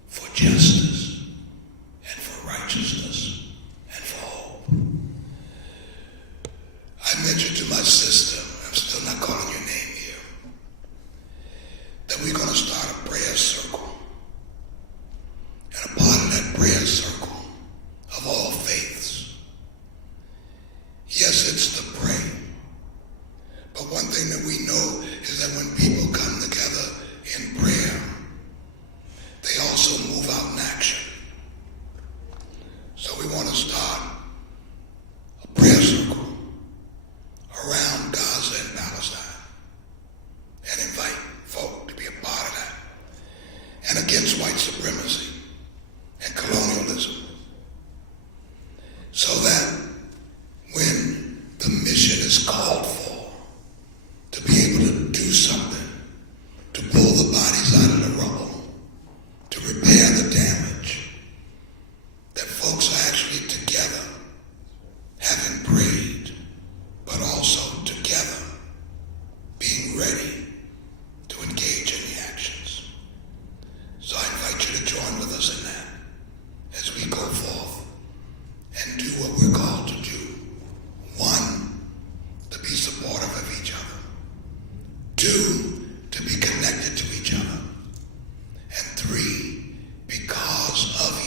for justice and for righteousness and for hope. I mentioned to my sister, I'm still not calling your name here, that we're going to start a prayer circle. And a part of that prayer circle of all faiths, yes, it's to pray. But one thing that we know is that when people come together in prayer, they also move out in action. So we want to start a prayer circle around Gaza and Palestine and invite folk to be a part of that. And against white supremacy and colonialism. So that when the mission is called for, to be able to do something, to pull the bodies out of the rubble, to repair the damage, that folks are actually together, having prayed, but also together, being ready to engage in the actions. So I invite you to join with us in that as we go forth and do what we're called to do. One, to be supportive of each other. Two, to be connected to each other. And three, because of